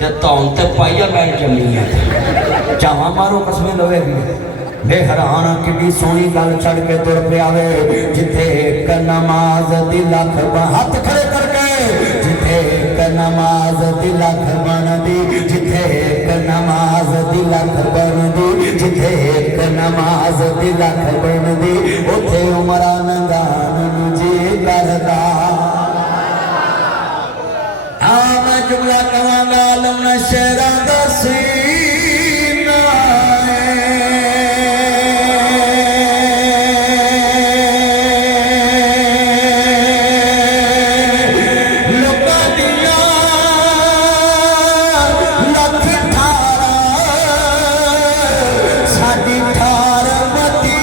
धौन ते पाइया बैठ जमी है चावा मारो कसमें लवेगी वे हैरान किड्डी सोहनी गल छड़ के तुर पिया वे जिथे एक नमाज दी लख हाथ खड़े करके जिथे एक नमाज दी लख बनदी जिथे एक नमाज दी लख बनदी जिथे एक नमाज दी लख बनदी उथे उमरा नंगान जी करदा मैं जुमला कवांगा आलम शहरा दा सीना लोका दिया लख ठारा साडी ठार मती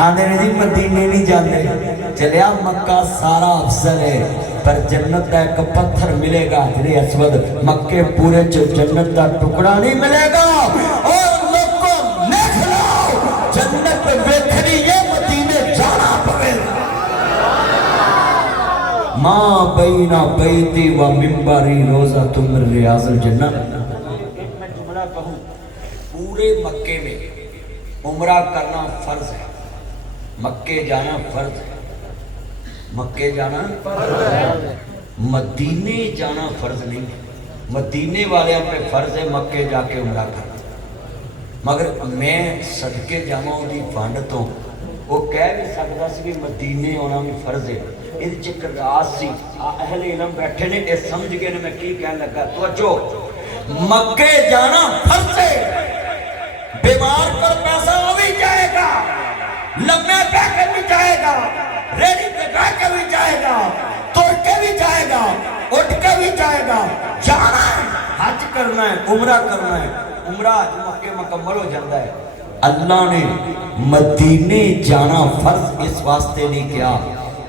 आंदे ने जी मदीने नहीं जाते चलिया मक्का सारा अफसर है पर जन्नत का एक पत्थर मिलेगा हजरे अस्वद मक्के पूरे च जन्नत का टुकड़ा नहीं मिलेगा और लोगों देख लो जन्नत वेखनी है मदीने जाना पड़ेगा मां बैना बैती व मिंबरी रोजा तुम रियाजुल जन्नत मैं जुमला कहूं पूरे मक्के में उम्रा करना फर्ज है मक्के जाना फर्ज है मक्के जाना फर्ज है मदीने जाना फर्ज नहीं है मदीने वाले पे फर्ज है मक्के जाके उमरा करना मगर मैं सदके जावा उहदी वंड तो वो कह भी सकता सी भी मदीने आना भी फर्ज है इहदे च इक राज सी अहले इल्म बैठे ने ये समझ गए ने मैं की कहन लगा तवज्जो मक्के जाना फर्ज है बीमार पर पैसा वो भी जाएगा लम्बे बह के भी जाएगा रेडी पे बह के भी जाएगा तुर के भी जाएगा उठ के भी जाएगा जाना है हज करना है उमरा करना है उमरा हज मक्के मुकम्मल हो जाता है अल्लाह ने मदीने जाना फर्ज इस वास्ते नहीं किया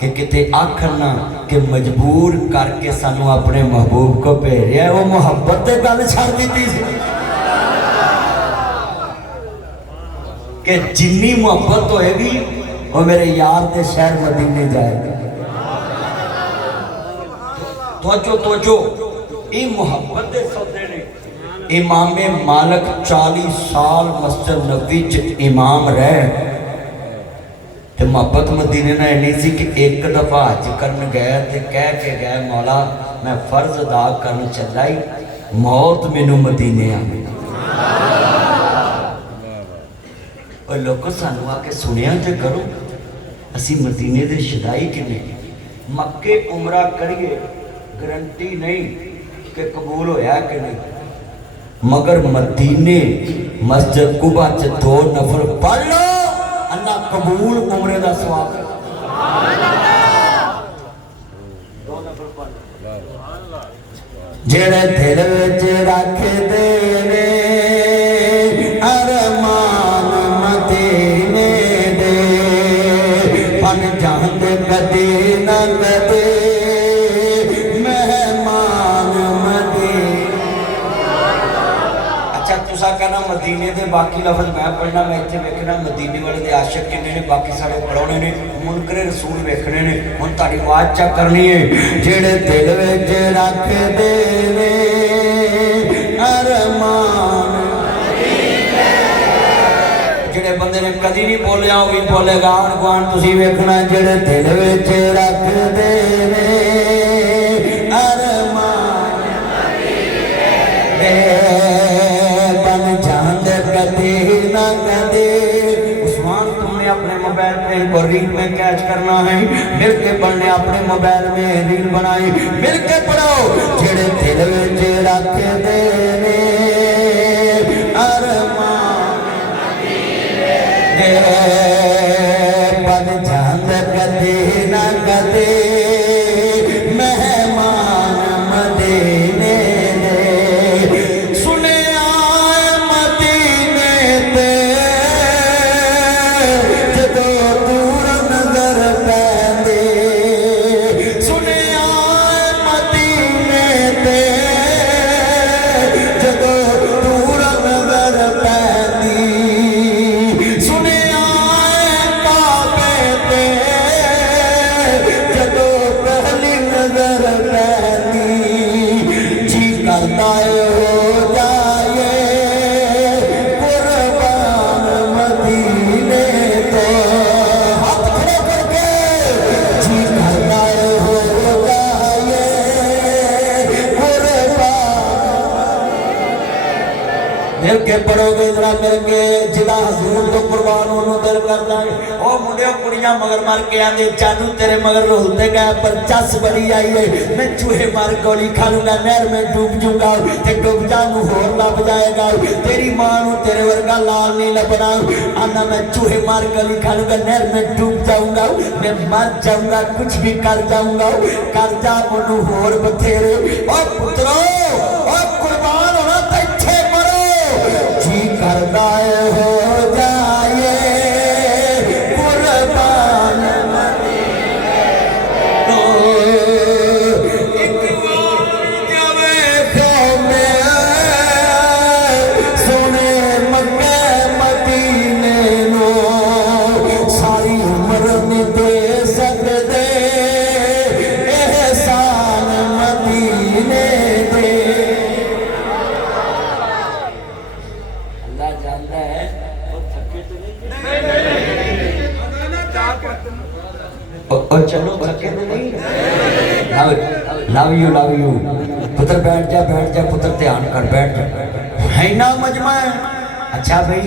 कि किते आखर ना कि मजबूर करके सानू अपने महबूब को भेजा वो मुहब्बत ते गल छड़ दी कि जिन्नी मुहब्बत होएगी वो मेरे यार के शहर मदीने जाएगा तो ये मुहब्बत के सौदे ने इमाम मालिक 40 साल मस्जिद नबी च इमाम रहे ते मोहब्बत मदीने ने इन्नी सी कि एक दफा हज करन गए ते कह के गए मौला मैं फर्ज अदा करन चला ही मौत मैनू मदीने आ गई लोग सानू आके सुनिया तो करो असी मदीने दे शदाई किने मक्के उमरा करिए गारंटी नहीं कि कबूल होया कि नहीं मगर मदीने मस्जिद कुबा च 2 नफल पढ़ लो अल्लाह कबूल उमरे दा सवाब जेड़े दिल विच रख दे ने कदे न कदे मेहमान मदीने अच्छा तुसा कहना मदीने दे बाकी लफ्ज मैं पढ़ना मैं इत्थे वेखना मदीने वाले दे आशिक किन्ने ने बाकी सारे पढ़ाने ने मुनकरे रसूल वेखने ने हुण तुहाडी आवाज चेक करनी है जेड़े दिल विच रख दे ने अरमान जेड़े बंदे ने कदी नहीं बोलिया वो भी बोलेगा आन गुआन तुसीं वेखना जेड़े दिल विच रखदे ने अरमान बन जांदे कदी ना कदी उस्मान तुमने अपने मोबाइल पे इनको रील में कैच करना है मिलके पढ़ने अपने मोबाइल में रील बनाई मिलके पढ़ो जेड़े दिल विच रखदे ने बन जांद कदे न कदे मेहमान मदीने दे सुने आए मदीने ते जदों दूर नजर पैंदे सुने आए मदीने ते जदों दूर नजर पैंदी टुकड़ा मिल के जिदा हजूर तो कुर्बान होने दिल करता है। ओ मुंडियो कुड़ियां मगर मार के आंदे चानू तेरे मगर रोलते गए पर चस बड़ी आई है। मैं चूहे मार गोली खा लूंगा, नहर में डूब जूंगा ते डूब जानू होर लभ जाएगा। तेरी मां नू तेरे वर्गा लाल नहीं लभना। आना मैं चूहे मार गोली खा लूंगा, नहर में डूब जाऊंगा, मैं मर जाऊंगा, कुछ भी कर जाऊंगा। कर जा मनु होर बथेरे। ओ पुत्रो ओ कुर्बान होना तो इत्थे मरो। जी करदा हो जाए कुर्बान मदीने तो एक बार जावे खोमे सोने मक्के मदीने नो सारी उम्र नहीं दे सकते एहसान मदीने दे। अल्लाह जानता है वो थके तो नहीं। चलो थके तो नहीं। लव यू पुत्र बैठ जा पुत्र ध्यान कर बैठ है ना मजमा है। अच्छा भाई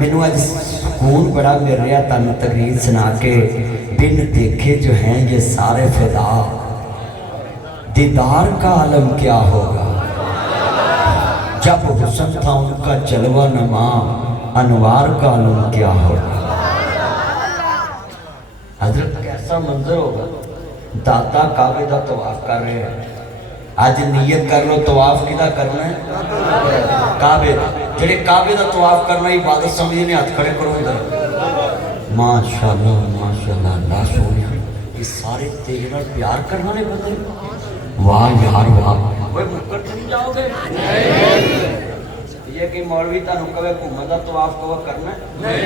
मैनू अज सुकून बड़ा मिल रहा तुहानू तकरीर सुना के। बिन देखे जो हैं ये सारे फिदा, दीदार का आलम क्या होगा। जब हुस्न था उनका जलवा नमा, अनवार का आलम क्या होगा। हजरत कैसा मंजर होगा। दाता काबे का तवाफ कर रहे हैं। आज नीयत कर लो तवाफ किदा करना है, काबे दा। जेड़े काबे का तवाफ करना इबादत समझने हाथ खड़े करो इधर। माशाअल्लाह माशाअल्लाह अल्लाह सोनिया ये सारे तेरे नाल प्यार करने वाले बंदे। वाह यार वाह। कोई मुकर तो नहीं जाओगे। ये कि मौलवी तुहानू कहे घूमन का तवाफ कवा करना है,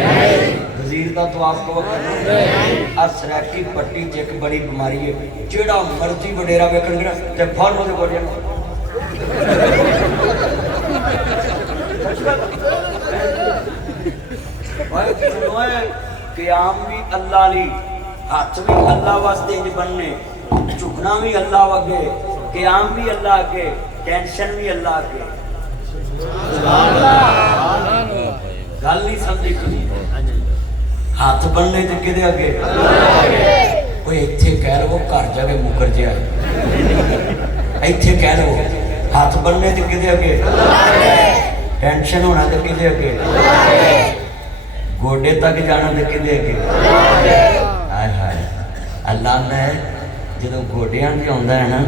वजीर का तवाफ कवा करना है। आ सरैकी पट्टी च एक बड़ी बीमारी है। जेड़ा मर्जी वडेरा वेखण गया ते फौरन ओदे कोल क़याम भी अल्लाह ली, हाथ भी अल्लाह वास्ते इंज बनने, झुकना भी अल्लाह अगे, क़याम भी अल्लाह अगे, टेंशन भी अल्लाह अगे। गल नहीं समझी तुसीं। हाथ बनने ते किदे अगे। कोई इत्थे कह लो घर जाके मुकर जिया। इत्थे कह लो हाथ बनने ते किदे अगे, टेंशन होना ते किदे अगे, गोडे तक जाना ते किदे अगे। हाय हाय अल्लाह ने जो गोडियां ते आउंदा है ना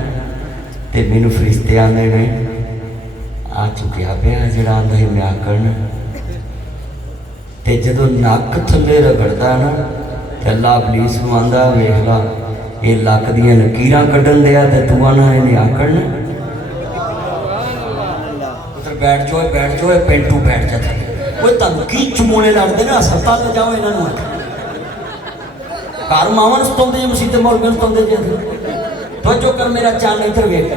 ते मैनू फरिश्ते आंदे ने आ चुकिया पिया जरा आंदा ही म्या करन ते जदों नक थल्ले रगड़दा ना ते अल्लाह इबलीस नूं आंदा वेख ला ये लक दियां लकीरां कड्ढन दिया ते तू आना इहने आकड़न। उधर बैठ जाओ पेंटू बैठ जा थल्ले। कोई तुहानू की चमोले लड़दे ने हस्पताल ले जाओ इन्हां नूं। घर मावां नूं सताउंदे जे मसीते मौलवियां नूं सताउंदे जे। तवज्जो कर मेरा चाल इधर वेख।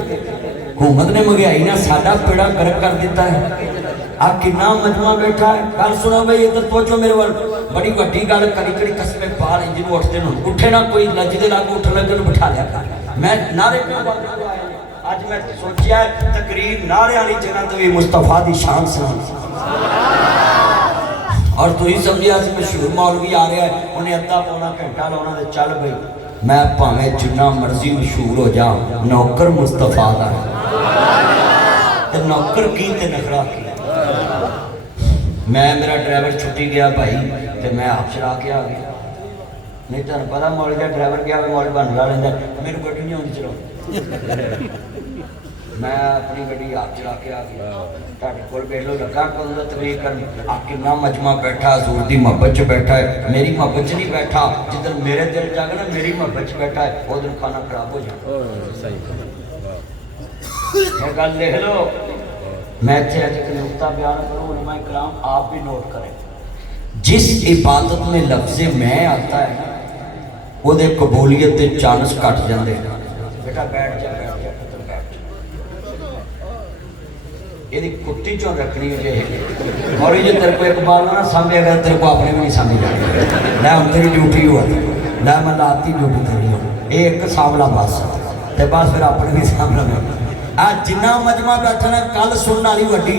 हुकूमत ने महंगाई ने साडा पेड़ा गर्क कर दिता है। आ कितना मजमा बैठा है। गल सुनो भाई इधर पहुंचो मेरे वाल। बड़ी वड्डी गल करी करी कसमे बाहर इंजन उठते हैं उठे ना कोई लजदे लागू उठ लगे बिठा लिया कर। मैं नारे क्यों बांधे अज मैं सोचा तकरीर नारे वाली जगह तो भी मुस्तफा की शान सुना। और तुम समझिया मशहूर मौलवी आ रहा है उन्हें अद्धा पौना घंटा लाना तो चल भाई मैं भावें जिन्ना मर्जी मशहूर हो जा नौकर मुस्तफा का ते नौकर की ते नखरा की। मैं मेरा ड्राइवर छुट्टी गया भाई तो मैं आप चला के आ गया। नहीं तुम पता मौली का ड्राइवर गया मौली बन ला लेंदा मेरी गड्डी नहीं आती चलाओ। मैं अपनी गड्डी आप चला के आ गया। तुहाडे कोल बेलो लगा कदों दा तकरीर करन। आ कितना मजमा बैठा हजूर दी मोहब्बत च बैठा है। मेरी मोहब्बत च नहीं बैठा। जिधर मेरे दिल जागे ना मेरी मोहब्बत च बैठा है उस दिन खाना खराब हो जाए। ये गल लिख लो। मैं इत्थे अज एक नुक्ता बयान करूं उलमा इकराम आप भी नोट करें। जिस इबादत में लफ्ज़ मैं आता है वो कबूलियत के चांस घट जाते। बेटा बैठ जा पुत्र बैठ जा। ये कुत्ती चो रखनी है और ये तेरे को इकबाल ना सामने अगर तेरे को अपने भी नहीं सामने जाने मैं हम तेरी ड्यूटी हुआ मैं मैं लाती ड्यूटी तेरी हो ये एक सामला बस तो बस फिर अपने भी सामला आ जिन्ना मजमा बैठना कल सुनने वाली वड्डी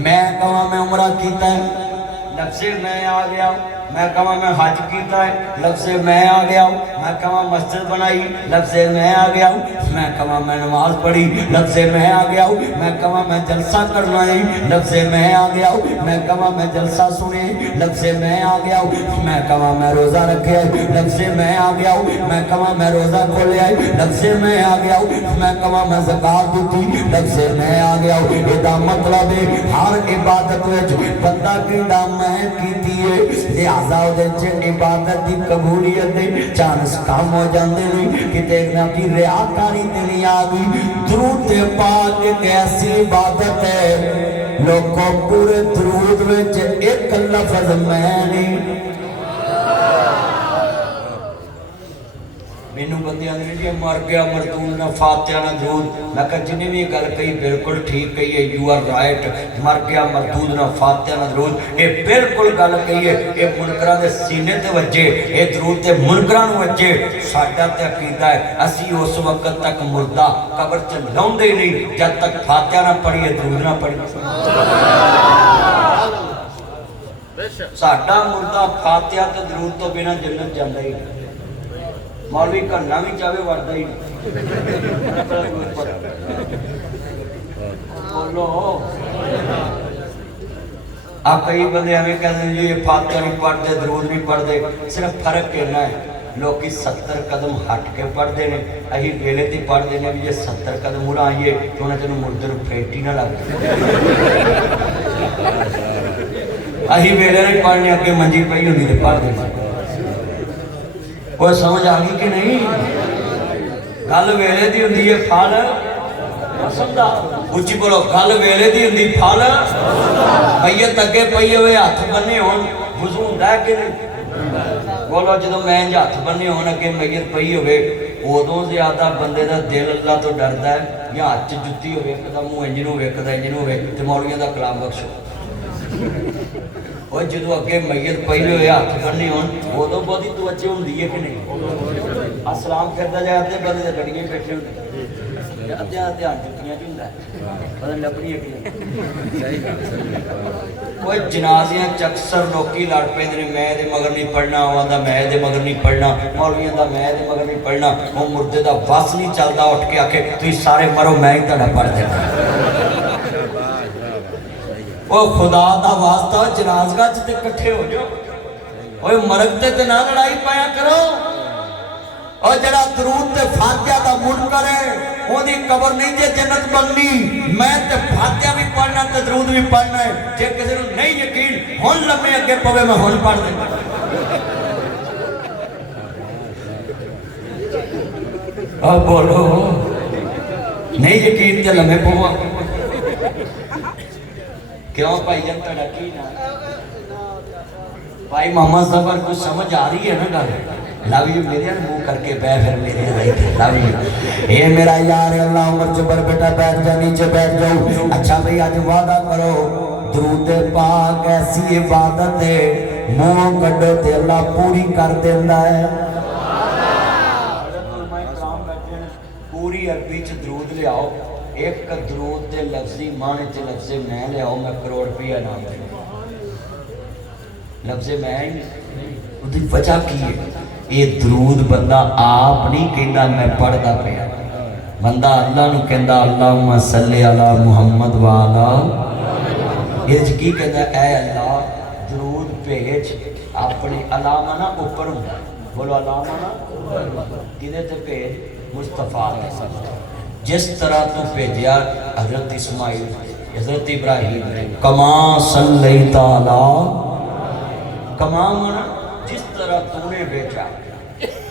मैं कहा मैं उमरा कीता है, लफ्ज़े मैं आ गया। मैं कहा मैं हज किया है, लफ्ज़े मैं आ गया। मैं कहा मस्जिद बनाई, लफ्ज़े मैं आ गया। मैं कहा मैं नमाज पढ़ी, लफ्ज़े मैं आ गया। मैं कहा मैं जलसा करना है, लफ्ज़े मैं आ गया। मैं कहा मैं जलसा सुने, लफ्ज़े मैं आ गया। मैं कहा मैं रोज़ा रखे, लफ्ज़े मैं आ गया। मैं कहा मैं रोज़ा खोलिया, लफ्ज़े मैं आ गया। मैं कहा मैं ज़कात दी, लफ्ज़े मैं आ गया। इसका मतलब है हर इबादत में बंदा कहता मैं कीती है, लिहाजा इबादत की कबूलियत के चांस कम हो जाते हैं। किते ना कि रियाकारी ते नहीं आ गई। दरूद पाक एक ऐसी इबादत है, लोगों पूरे दरूद विच एक लफ्ज़ मैं नहीं। मैनू बंदे आंदे जी मर गया मरदूद ना फातिहा ना दरूद। मैं कहा जिन्हें भी गल कही बिल्कुल ठीक कही है, यू आर राइट। मर गया मरदूद ना फातिहा ना दरूद, ये बिल्कुल गल कही है। ये मुनकरां दे सीने ते वजे, ये दरूद ते मुनकरां नूं वजे। साडा ते अकीदा है असी उस वक्त तक मुर्दा कबर च लाउंदे ही नहीं जब तक फातिहा ना पढ़ीए दरूद ना पढ़ी। साडा मुर्दा फातिहा ते दरूद तो बिना जन्नत जांदा ही नहीं। मौलवी घरना भी चाहे वरदा ही बोलो। आ कई बंदे एवं कहते हैं जी ये फातिहा नहीं पढ़ते दरूद नहीं पढ़ते। सिर्फ फर्क कहना है, लोग 70 कदम हट के पढ़ते हैं, अभी वेले तो पढ़ते हैं भी जे 70 कदम मुड़ा आइए तो उन्हें तेन मुर्दे फेट ही ना लग। अही वेले नहीं पढ़ने, अगे मंजी पई होंगी तो पढ़ते। कोई समझ आ गई कि नहीं? गल वेले दी हुंदी है फल समझा उच्ची बोलो, गल वेले दी हुंदी फल। मैयत अगे पई होवे हथ बन्ने होण वज़ू हुंदा है कि नहीं? बोलो जो मैं हथ बन्ने होण अगे मैयत पई होवे उदों ज्यादा बंदे दा दिल अल्लाह तो डरदा है, या हाथ च जुत्ती होवे कदा मूँह इंज नूं होवे कदा इंज नूं होवे ते मौलवियां दा कलाम बख्शो। और जो अगे मैयत पई हुए हाथ बन्ने हो उदों बहुत तवज्जो होंदी है कि नहीं? आ सलाम करता जाए अद्धे बंदे तो गड्डियां बैठे होंगे, अद्धिया का ध्यान जुत्तियां च होंदा है, पता नहीं लभनी कोई जनाजियां च अक्सर लोग लड़ पेंदे ने, मैं दे मगर नहीं पढ़ना, वह मैं दे मगर नहीं पढ़ना, मौलवियां दा मैं दे मगर नहीं पढ़ना। वो मुर्दे दा बस नहीं चलता उठ के आके तुसीं सारे मरो मैं ही तुहाडा पढ़ देना। वो खुदा दा वास्ता जनाजगा च इकट्ठे हो जाओ, ओए मरद ते ना लड़ाई पाया करो। और जरा दरूद ते फातिहा दा मुनकर है ओदी कबर नहीं जे जन्नत बननी। मैं ते फातिहा भी पढ़ना ते दरूद भी पढ़ना है। जे किसी को नहीं यकीन हुण लम्मे अगे पवे मैं हुण पढ़ देना। अब बोलो नहीं यकीन ते लम्मे पवा क्यों भाई जन तुहाडा की नाम? भाई मोहम्मद सफर कुछ समझ आ रही है ना गल? लव यू मेरे मुंह करके बैठ, फिर मेरे लव यू ये मेरा यार अल्लाह उमर जबर बेटा बैठ जा, नीचे बैठ जाओ। अच्छा भाई आज वादा करो दरूद पाक ऐसी इबादत है मुंह कड्डो ते अल्लाह पूरी कर देंदा है। पूरी अरबी च दरूद ले आओ, एक दरूद के लफ्जी माने च लफ्ज़े मैं ले आओ, मैं करोड़ रुपया इनाम दूँ। लफ्ज़े मैं ही उसकी वजह की है, ये दरूद बंदा आप नहीं कहता मैं पढ़ता पाया, बंदा अल्लाह नूं कहंदा अल्लाहुम्मा सल्ली अला मुहम्मद वाला। ये की कहता ऐ अल्लाह दरूद भेज अपने अलामा ना ऊपर हुंदा, बोलो अलामा ना किदे ते भेज मुस्तफा जिस तरह तू भेजा हजरत इस्माइल हजरत इब्राहिम कमा सल्लैता अला कमा माना जिस तरह तूने भेजा,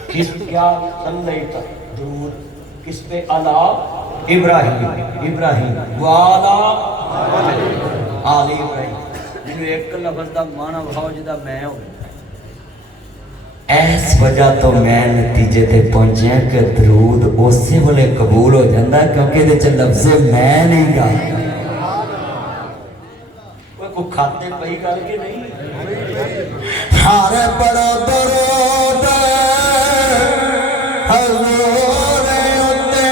किस क्या सल्लैता दरूद किस पे अला इब्राहिम इब्राहिम वाला आले इब्राहिम। जिन्हें एक लफ्ज़ का माना भाव जिदा मैं हो इस वजह तो मैं नतीजे ते पहुंचे कि दरूद उसे वेले कबूल हो जाता क्योंकि ये लफ्ज़े मैं नहीं गा कोई खाते पई गल के नहीं। हर बड़ा दरूद हजूर उत्ते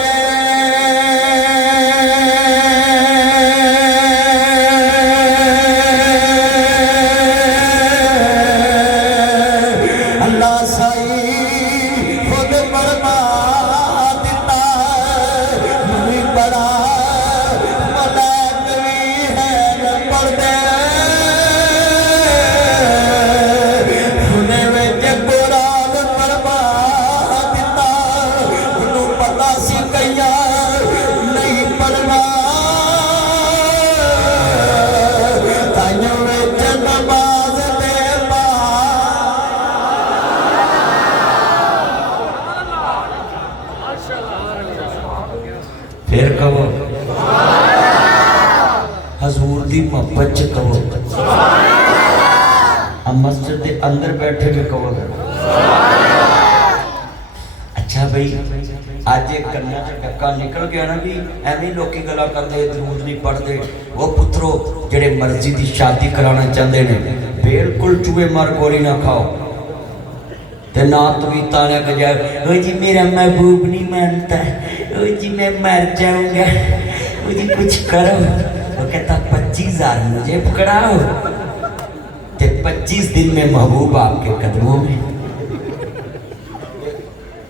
फिर कहो हजूर दी मोहब्बत च कहो हम मस्जिद के अंदर बैठे भी कहो। अच्छा भाई अज एक कन्या च टक्का निकल गया ना भी एवं लोग गला करते दरूद नहीं पढ़ते। वो पुत्रो जेड़े मर्जी की शादी कराना चाहते हैं बिल्कुल चूहे मार गोली ना खाओ ते ना तवीता ने कहा ओ जी मेरा महबूब नहीं मानता, ओ जी मैं मर जाऊंगा, ओ जी कुछ करो। वो कहता 25,000 मुझे पकड़ाओ ते 25 दिन में महबूब आपके कदमों में।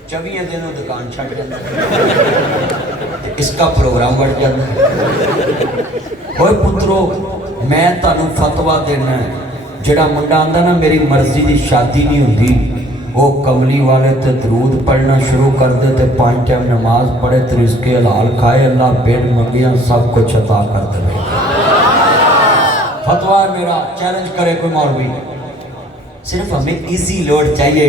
24 दिन दुकान छड़ जाता, इसका प्रोग्राम बढ़ जाता। ओए पुत्रो मैं तुहानू फतवा देना है, जेड़ा मुंडा आंदा ना मेरी मर्जी की शादी नहीं होंदी, वो कमली वाले ते दरूद पढ़ना शुरू कर दे ते 5 टाइम नमाज पढ़े ते रिज़्क़े हलाल खाए, अल्लाह बिन मंगिया सब कुछ अता कर दे। फतवा है मेरा, चैलेंज करे कोई मौलवी। सिर्फ हमें इसी लोड चाहिए।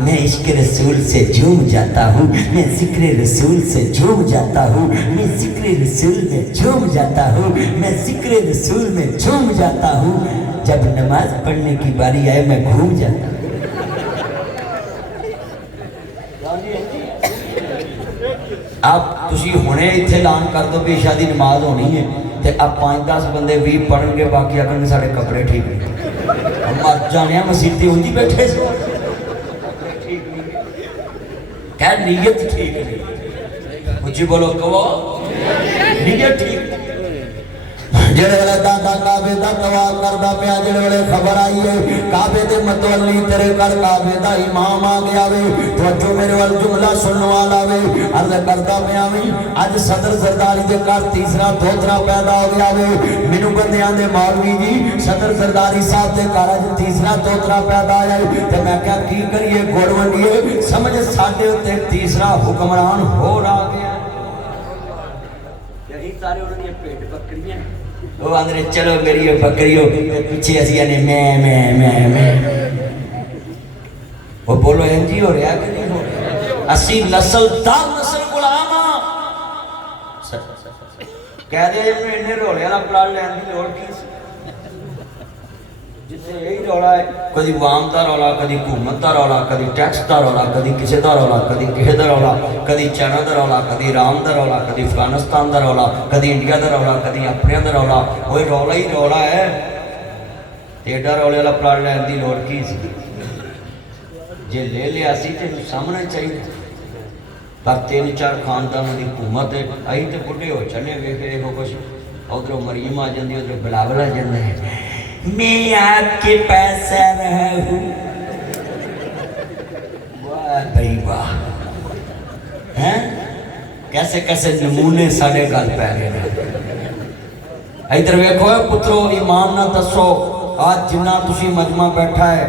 मैं इश्क रसूल से झूम जाता हूँ, मैं जिक्र रसूल से झूम जाता हूँ, मैं जिक्र रसूल में झूम जाता हूँ, मैं जिक्र रसूल में झूम जाता हूँ। जब नमाज पढ़ने की बारी आए मैं घूम जाता हूँ। आप तुसी हुणे इत्थे ऐलान कर दो भी शादी नमाज होनी है तो आप 5-10 बंदे 20 पढ़नगे, बाकी आखिर साढ़े कपड़े ठीक नहीं। मर जाने मसीती उंजी बैठे क्या नीयत ठीक नहीं। मुझे बोलो कहो नीयत ठीक। जेड़े वेले दादा काबे दा तवा करदा पिया, जेड़े वेले खबर आई है काबे दे मतवली तेरे घर काबे दा इमाम आ गया वे, तो जो मेरे वाल जुमला सुनने वाला वे अर्ज करदा पिया वे अज सदर सरदारी दे घर तीसरा दोतरा पैदा हो गया वे। मैनू बंदियां दे मौलवी जी सदर सरदारी साहब दे घर अज तीसरा दोतरा पैदा आया ते मैं क्या की करिए गुड़ वंडिए, समझ साडे उत्ते तीसरा हुक्मरान हो रहा गया। यही सारे उन्होंने पेट बकरियां वो आंदे चलो मेरी बकरियों पीछे असी आने मैं वो बोलो इंजी हो रहा कि नहीं हो रहा। असी नस्ल दर नस्ल गुलाम कह दे इन्ने रोले वाला प्लाट लैन की लोड़ की जिथे यही रौला है, कभी वाम का रौला, कभी हुकूमत का रौला, कभी टैक्स का रौला, कभी किसी का रौला, कभी किसी का रौला, कभी चाइना का रौला, कभी ईरान का रौला, कभी अफगानिस्तान का रौला, कभी इंडिया का रौला, कभी अपने का रौला। वो रौला ही रौला है। एडा रौले वाला प्लाट लैन की लोड़ की सी, जे ले लिया सी तो सामने चाहिए। पर 3-4 खानदानों की हुकूमत है, अं तो बुढ़े हो चले वेखे कुछ, उधरों मरीम आ जाती, उधर बिलावल आ जाता है, मैं आपके पास आ रहा हूँ। वाह भाई वाह, हैं कैसे कैसे नमूने साढ़े गल पै गए। इधर वेखो पुत्रो ईमान ना दसो, आज जिन्ना तुसी मजमा बैठा है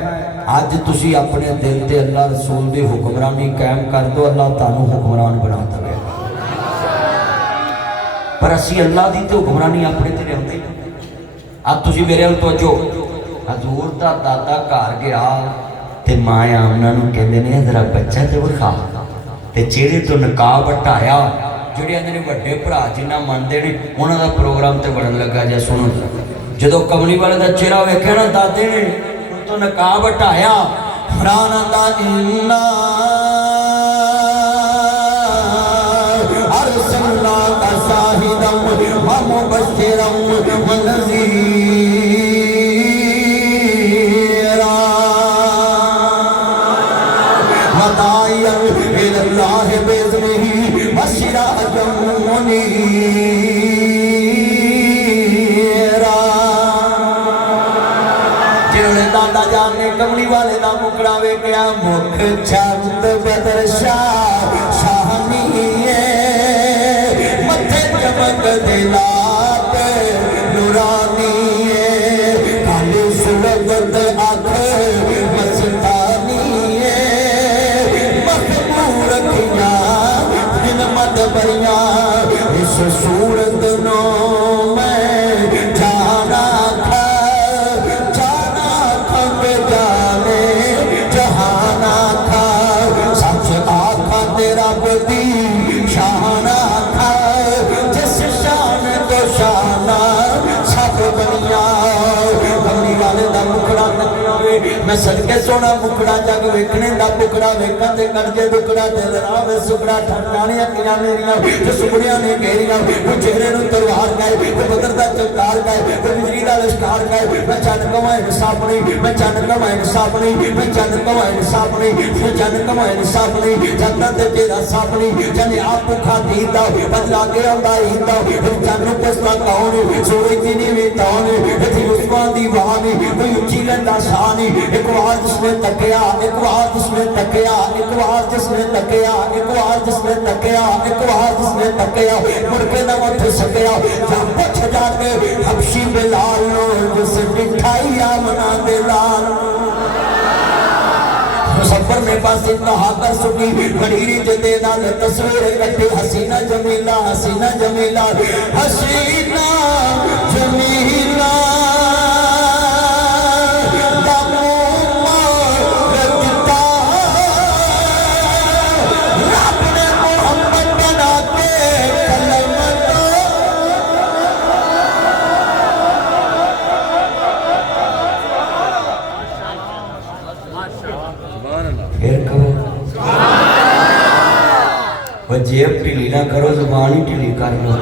अज तुसी अपने दिल ते अल्लाह रसूल की हुक्मरानी कायम कर दो, अल्लाह तुहानू हुक्मरान बना देगा। पर असी अल्लाह की तो हुक्मरानी अपने ते लियाउंदे। अब तुसी मेरे वाल तवज्जो, हजूर दा दादा घर गया ते मां आमना नूं कहंदे ने जरा बच्चा ते विखा, ते चेहरे तो नकाब हटाया। जेड़े आंदे ने वड्डे भरा जिन्ना मनदे ने उन्हां दा प्रोग्राम ते बनन लगा। जा सुनो, जदों कमली वाले दा चेहरा वेख्या ना दादे ने तो नकाब हटाया, फरान आंदा इन्ना अरसलना का साहिदम व मुबश्शिरम व नज़ीरा व दाइयन इलल्लाह बिइज़्निही व सिराजम मुनीरा। जिन्होंने दादा जान ने कमली वाले का मुकड़ा वेख्या, मुख छंद बदर शाह शाहनी मथे चमक दिलात नूरानी काली सुरगत अख मस्तानी मखबूर रखिया हिम्मत भरिया इस सूरत नो मैं जाना था जाने जहाना था सच आखा तेरा बदी शाना था मैं सदके सोना मुखड़ा जग वेखने दा मुखड़ा वेखा ते करजे दुखड़ा दिल रावे सुखड़ा ठंडाने अखियां मेरियां जो सुखड़ियां ने घेरियां वो चेहरे नु तलवार गए वो बदर दा चमकार गए वो बिजली दा लश्कार गए मैं चन कमाए इंसाफ नहीं मैं चन कमाए इंसाफ नहीं मैं चन कमाए इंसाफ नहीं मैं चन कमाए इंसाफ नहीं चंदा ते तेरा साफ नहीं जने आप भुखा दीदा बदला के आंदा हीदा चन नु पुछदा कौन सोई दी नहीं वे कौन इथे उस्मान दी वानी कोई ऊंची लंदा शानी एक बार जिसने तकिया एक बार जिसने तकिया एक बार जिसने तकिया एक बार जिसने तकिया एक बार जिसने तकिया मुड़ के ना उठ सकिया जब पूछ जाके हबशी बिलाल नो जिस मिठाई आमना दे लाल मुसफ्फर में पास इतना कर सुनी बड़ी जदे नाल तस्वीर कट्टी हसीना जमीला हसीना जमीला हसीना जमीला जेब ढीली ना करो जुबान ही ढीली कर लो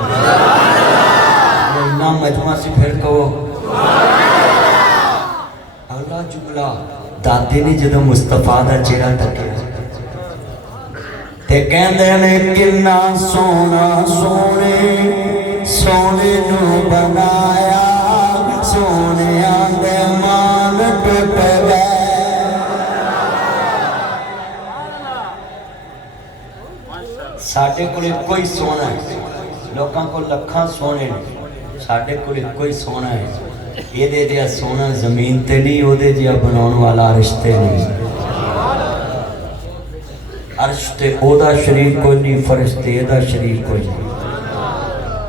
इतना मजमा से फिर कहो अगला जुमला दादे ने जो मुस्तफा का चेहरा तकिया ते कहंदे ने किन्ना सोना सोने सोने नू बनाया सोने दे मान टुट गए साढ़े को कोई सोना है लोगों को लखां सोने साढ़े को कोई सोना है ये जिहा सोना जमीन ते नहीं ओदे जिहा बनाने वाला रिश्ते नहीं अर्श ते ओदा शरीर कोई नहीं फरिश्ते दा शरीर कोई नहीं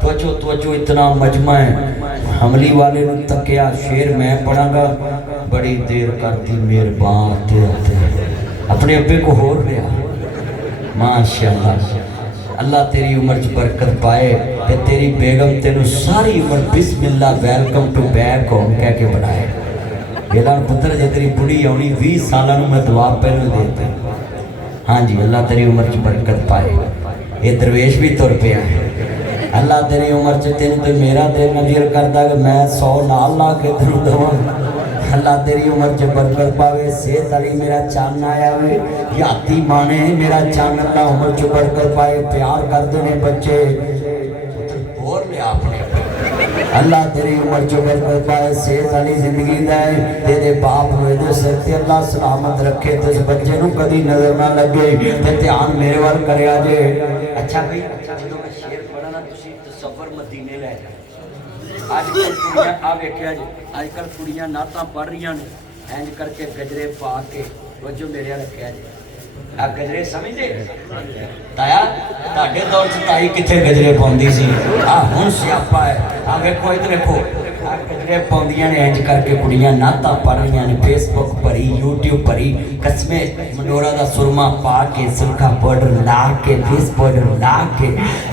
त्वचो त्वचो इतना मजमा है हमली वाले ने तकिया शेर मैं पढ़ांगा बड़ी देर करती मेहरबान अपने अब्बे को होर लिया माशाअल्लाह अल्लाह तेरी उम्र च बरकत पाए ते तेरी बेगम तेनू सारी उम्र बिस्मिल्लाह वेलकम टू बैक होम कह के बनाए मेरा पुत्र जे तेरी बुढ़ी आनी 20 साल मैं दुआ पहले देती हाँ जी अल्लाह तेरी उम्र च बरकत पाए ये दरवेश भी तुर पिया है अल्लाह तेरी उम्र च तेन तो मेरा दिल नज़र करता कि मैं 100 नाल ला के तेन दवा अल्लाह तेरी उम्र च बरकत पावे सेहत वाली मेरा चन आया वे याती माने मेरा चन अल्लाह उम्र च बरकत पाए प्यार करते हैं बच्चे बोल लिया आपने अल्लाह तेरी उम्र च बरकत पाए सेहत वाली जिंदगी दे तेरे बाप मेरे सिर ते अल्लाह सलामत रखे तो इस बच्चे नू कभी नजर ना लगे ते ध्यान मेरे वाल करया जे अच्छा भाई जो मैं शेर पढ़ा ना तुसी तसव्वुर मदीने ले जा आजकल कुड़ियां आ वेख्या जी आजकल कुड़ियां नातां पढ़ रही ने इंज करके गजरे पा के वजो मेरे रखा जी आ गजरे समझदे ताया तुहाडे दौर च ताई किथे गजरे पाउंदी सी आ हुण सियापा है आ वेखो इधर देखो आ गजरे पाउंदियां ने इंज करके कुड़ियां नातां पढ़ रही ने फेसबुक भरी यूट्यूब भरी कसमे मंडोरा दा सुरमा पा के सुरखा पाउडर ला के फेस पाउडर ला के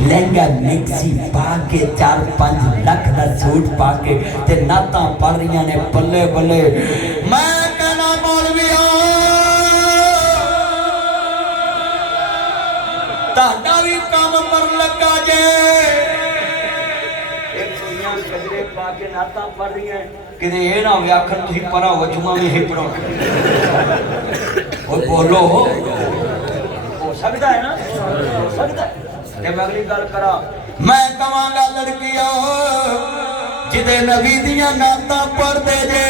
लहंगा मिक्सी पा के 4-5 लाख दा सूट पा के ते नातां पढ़ रही ने बल्ले बल्ले मैं कहना मौलविया ताड़ा भी काम पर लगा जे एक दुनिया गजरे पा के नाता पढ़ रही है कि ये ना हो आखर तुम परा हो जुमा में ही पढ़ो और बोलो हो सकता है ना हो सकता है मैं अगली गल करा मैं कहांगा लड़किया जिदे नबी दियां नाता पढ़दे जे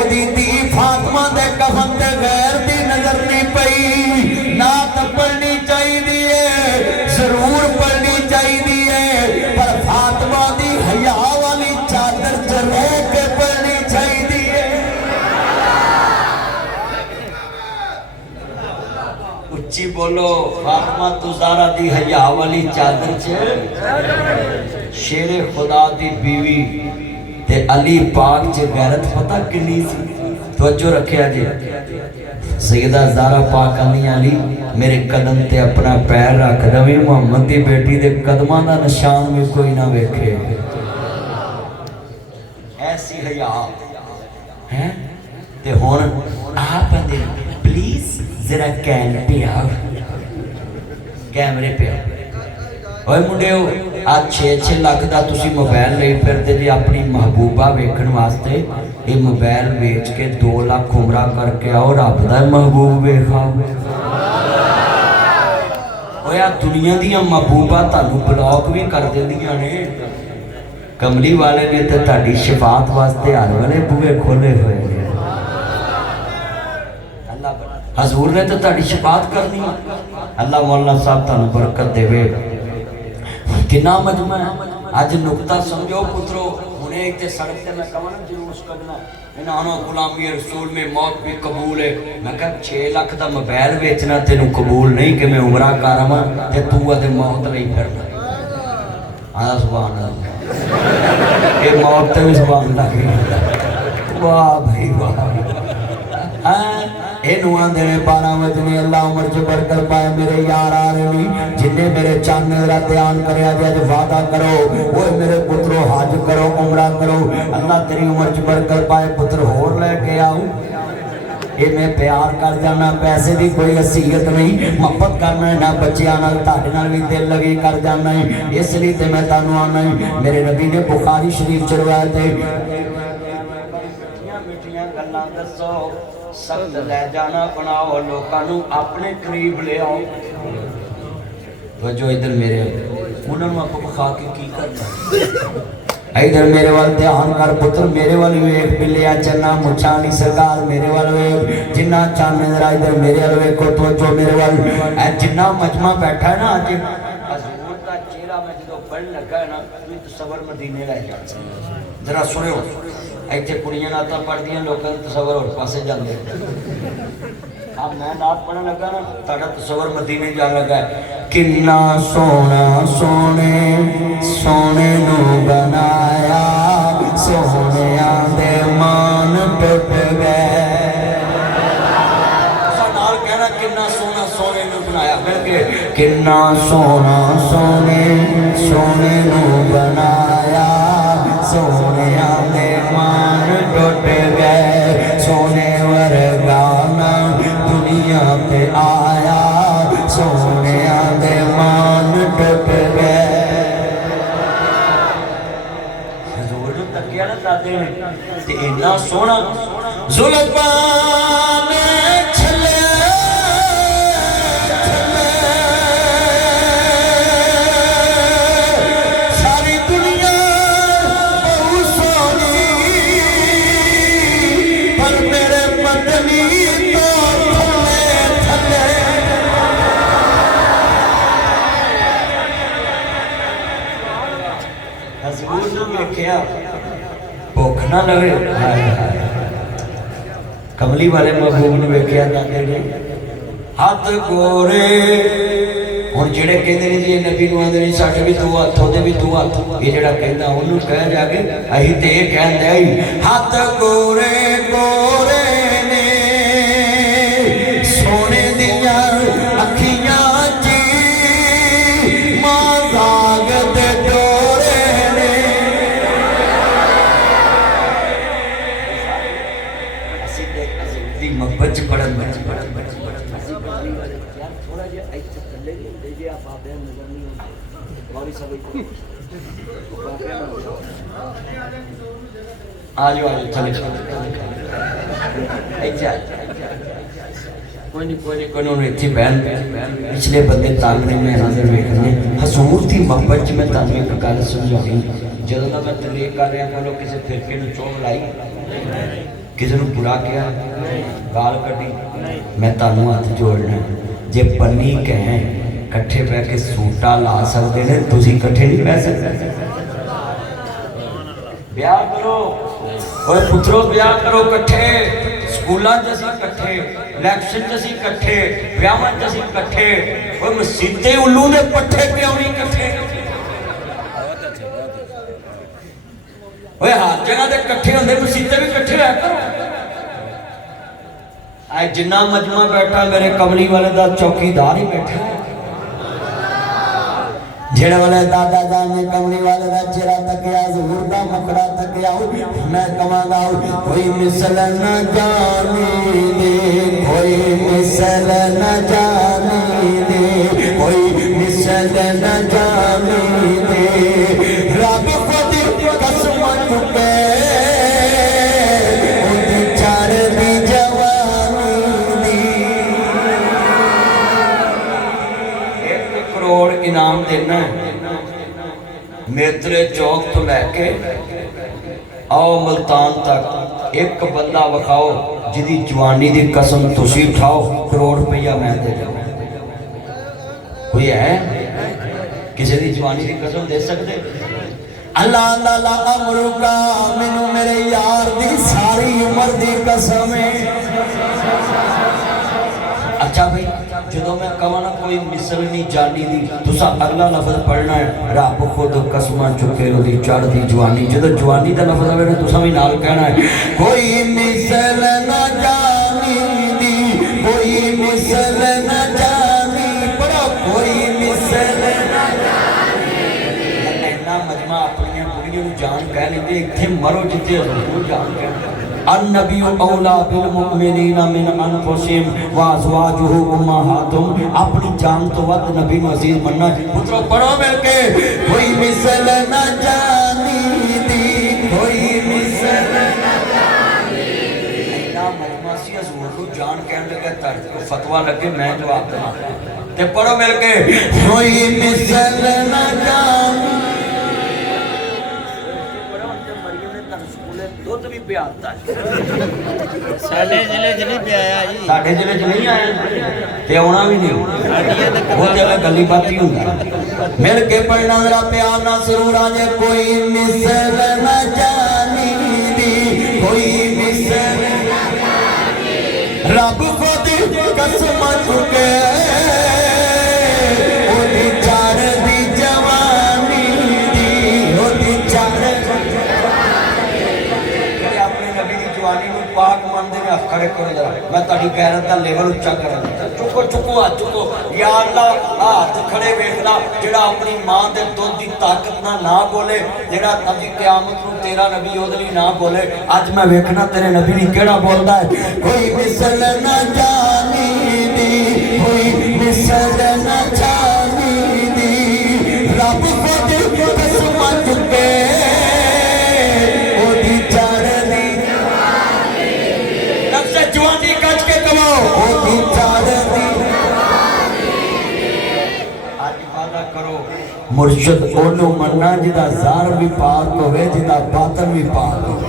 ओदी धी फातिमा दे कफन ते गैर दी नजर नहीं पई नात पढ़नी चाहिए जरूर पढ़नी चाहिए पर फातिमा दी हया वाली चादर च रह के पढ़नी चाहिए उच्ची बोलो फातिमा तुजारा दी हया वाली चादर च शेरे खुदा दी बीवी ते अली पाक च गैरत पता किन्नी सी तवज्जो रखिया जी सैयदा ज़ारा पाक अली मेरे कदम ते अपना पैर रख दवी मुहम्मद दी बेटी दे कदमां दा निशान भी कोई ना वेखे ऐसी हया है ते हुण आप प्लीज जरा कैन पे आओ, कैमरे पे आओ। ओए मुंडिओ आज 6-6 लाख का तुसी मोबाइल ले फिरते जी अपनी महबूबा वेखण वास्ते, ये मोबाइल बेच के 2 लाख उमरा करके आओ, रब दा महबूब वेखाओ। ओए दुनिया दी महबूबा तुहानू ब्लॉक भी कर देंदियां ने, कमली वाले ने तो तुहाडी शफात वास्ते हर वाले बूहे खोले हुए हैं। हजूर ने तो तुहाडी शफात करनी। अल्लाह मौलाना साहब तुहानू बरकत देवे। कितना मजमा है अज नुकता समझो पुत्रो। हुणे इत्थे सड़क ते मैं कहां ना जुलूस कढना, इन्हां गुलामी रसूल में मौत भी कबूल है। मैं कहा 6 लाख का मोबाइल बेचना तेनू कबूल नहीं कि मैं उमरा कर आवां ते तू अते मौत लई फिरना। आया सुभान अल्लाह, ये मौत ते भी सुभान अल्लाह। वाह भाई वाह। ये आंदे ने 12 वजने अल्लाह उम्र च बरकत पाए। मेरे यार आ रहे नहीं जिन्हें मेरे चांद का ध्यान करे अज वादा करो, वो मेरे पुत्रो हज करो उमरा करो, अल्लाह तेरी उम्र च बरकत पाए। पुत्र होर लैके आऊँ, ये मैं प्यार कर जाना, पैसे की कोई हसीयत नहीं, मोहब्बत करना ना बच्चों नाल तुहाडे नाल भी दिल लगी कर जाना है। इसलिए तो मैं तुहानू आना मेरे नबी ने बुखारी शरीफ च रवायत है गल्लां दसो, सख्त लै जाना बनाओ, लोगों अपने करीब ले आओ। वजो इधर मेरे उन्होंने आप खा के की करना, इधर मेरे वाल ध्यान कर पुत्र, मेरे वाल वेख बिलिया चन्ना मुछा नहीं सरकार, मेरे वाल वेख जिन्ना चांद जरा इधर मेरे वाल वेखो तो जो मेरे वाल जिन्ना मजमा बैठा है ना अज हजूर का चेहरा मैं जो पढ़ लगा है ना तसव्वुर मदीने लै जा जरा सुनियो। इतने कुड़ियां नातां पढ़दियां लोगों के तसव्वुर होर पासे जाते। अब मैं नात पढ़न लगा ना तुहाडा तसव्वुर मदीने जान लगा है। किन्ना सोना सोने सोने नू बनाया, सोनिया दे मान टुट गए। नाल कहना किन्ना सोना सोने नू बनाया, बल्कि किन्ना सोना सोने सोने नू बनाया, सोनिया दे मान टुट गए। सोने वरगाना दुनिया पे आया, सोनिया दे मान टुट गए। हजूर नूं तकिया ना दादे ने ते इन्ना सोहना जुल्फां ने छले सारी दुनिया बहुत सोनी, पर मेरे बदनी तो थले थले। हजूर नूं वेखिया भुख ना लगे, कमली वाले महबूब ने वेखिया दादे ने हाथ गोरे। हुण जेड़े कहंदे ने जी नबी नूं आंदे ने साडे भी 2 हत्थ ओहदे भी 2 हत्थ, ये जेड़ा कहंदा ओनूं कह जाके असीं ते इह कहंदे हाथ गोरे गोरे ने सोने दियां अखियां जी मां जाग दे डोरे ने। असीं ते दी मोहब्बत च बड़ा थोड़ा जिहा इत्थे थल्ले भी हुंदे जे आप बाबे नजर नहीं आउंदे मौली सब आ जाओ चले कोई नहीं कोई इतनी बहन पिछले बंदे तालने में हाजिर वेखने। हजूर की मोहब्बत च मैं तुहानू एक गल समझाई, जदों का मैं तलेक कर रहा बोलो किसी फिरके नूं चोभ लाई, किसी नूं बुरा किया, गाल कड्डी, मैं तुहानू हथ जोड़ना जे बन्नी कहें कट्ठे बह के सूटा ला सकते हैं, तुसीं कट्ठे नहीं बह सकते। ब्याह करो और पुत्रो ब्याह करो कट्ठे, स्कूलों च असीं कट्ठे, इलैक्शन च असीं कट्ठे, ब्याहां च असीं कट्ठे, और मसीते उल्लू दे पट्ठे क्यों नहीं कट्ठे? ओए हर जगह ते कट्ठे होंदे, मसीते भी कट्ठे होया करो। आज जिन्ना मजमा बैठा मेरे कमली वाले दा चौकीदार ही बैठा है, जेड़े वाले दादा जान ने कमली वाले दा चेहरा तकिया, हजूर दा मुखड़ा तकिया। करके आओ मैं कहांगा कोई मिसल न जाने दे कोई मिसल न जाने दे कोई मिसल न जाने दे रब खुद कसम चुके उदी चढ़दी जवानी दी 1 करोड़ इनाम देना है मेतरे चौक तो लैके आओ मुल्तान तक एक बंदा विखाओ जिदी जवानी की कसम तुसी उठाओ करोड़ रुपया मैं दे जाऊँ कोई है किसी की जवानी की कसम दे सकते अल्लाह अल्लाह अमरुका मैनू मेरे यार दी सारी उम्र दी कसम है अच्छा भाई जो मैं कहा ना कोई मिसल नहीं जानी दी तुसा अगला लफ्ज पढ़ना है रब खुद कसम चुके ओदी चढ़दी जवानी जो जवानी का लफ्ज आवे ना तुसा भी नाल कहना है कोई मिसल न जानी दी कोई मिसल न जानी पढ़ो कोई मिसल न इन्ना मजमा अपनी बुढ़ियों जान कह लेंगे इतने मरो जिते हजूर जान कह अन्नबी औला बिल मुमिनीना मिन अनफुसिहिम व अज़वाजुहु उम्महातुहुम अपनी जान तो वद नबी नू अजीज मनना पुत्रो पढ़ो मिलके कोई मिसल न जानी दी कोई मिसल न जानी इन्ना मजमा सी हजूर नू जान कहन लगा तर फतवा लगे मैं जवाब देना ते पढ़ो मिलके कोई मिसल न जानी दुध भी पियाता साडे जिले च नहीं पियाया जी साडे जिले च नहीं आया ते आउणा भी नहीं वो जगह गली बाती हुंदा मिल के पढ़ना जरा प्यार ना जरूर आ जाए कोई मिसल न जानी दी कोई मिसल रब खुद कसम चुके ओदी चढ़दी जवानी दी ओदी चढ़दी पाक मनते में हथ खड़े करो जरा मैं ताड़ी गैरत का लेवल उच्चा करा चुको चुको हाथ चुको या अल्लाह हाथ खड़े वेखना जेड़ा अपनी मां दे दुध की ताकत ना बोले जेड़ा अभी क़यामत नूं तेरा नबी ओदे लई ना बोले अज मैं वेखना तेरे नबी नी केड़ा बोलदा है कोई मिसल न जानी दी कोई मिसल न जानी दी रब खुद कसम चुके ओदी चढ़दी जवानी कच के कमाओ ओदी चढ़दी आज वादा करो मुर्शिद ओनू मन्ना जिदा ज़ार भी पाक होवे जिदा बातन भी पाक होवे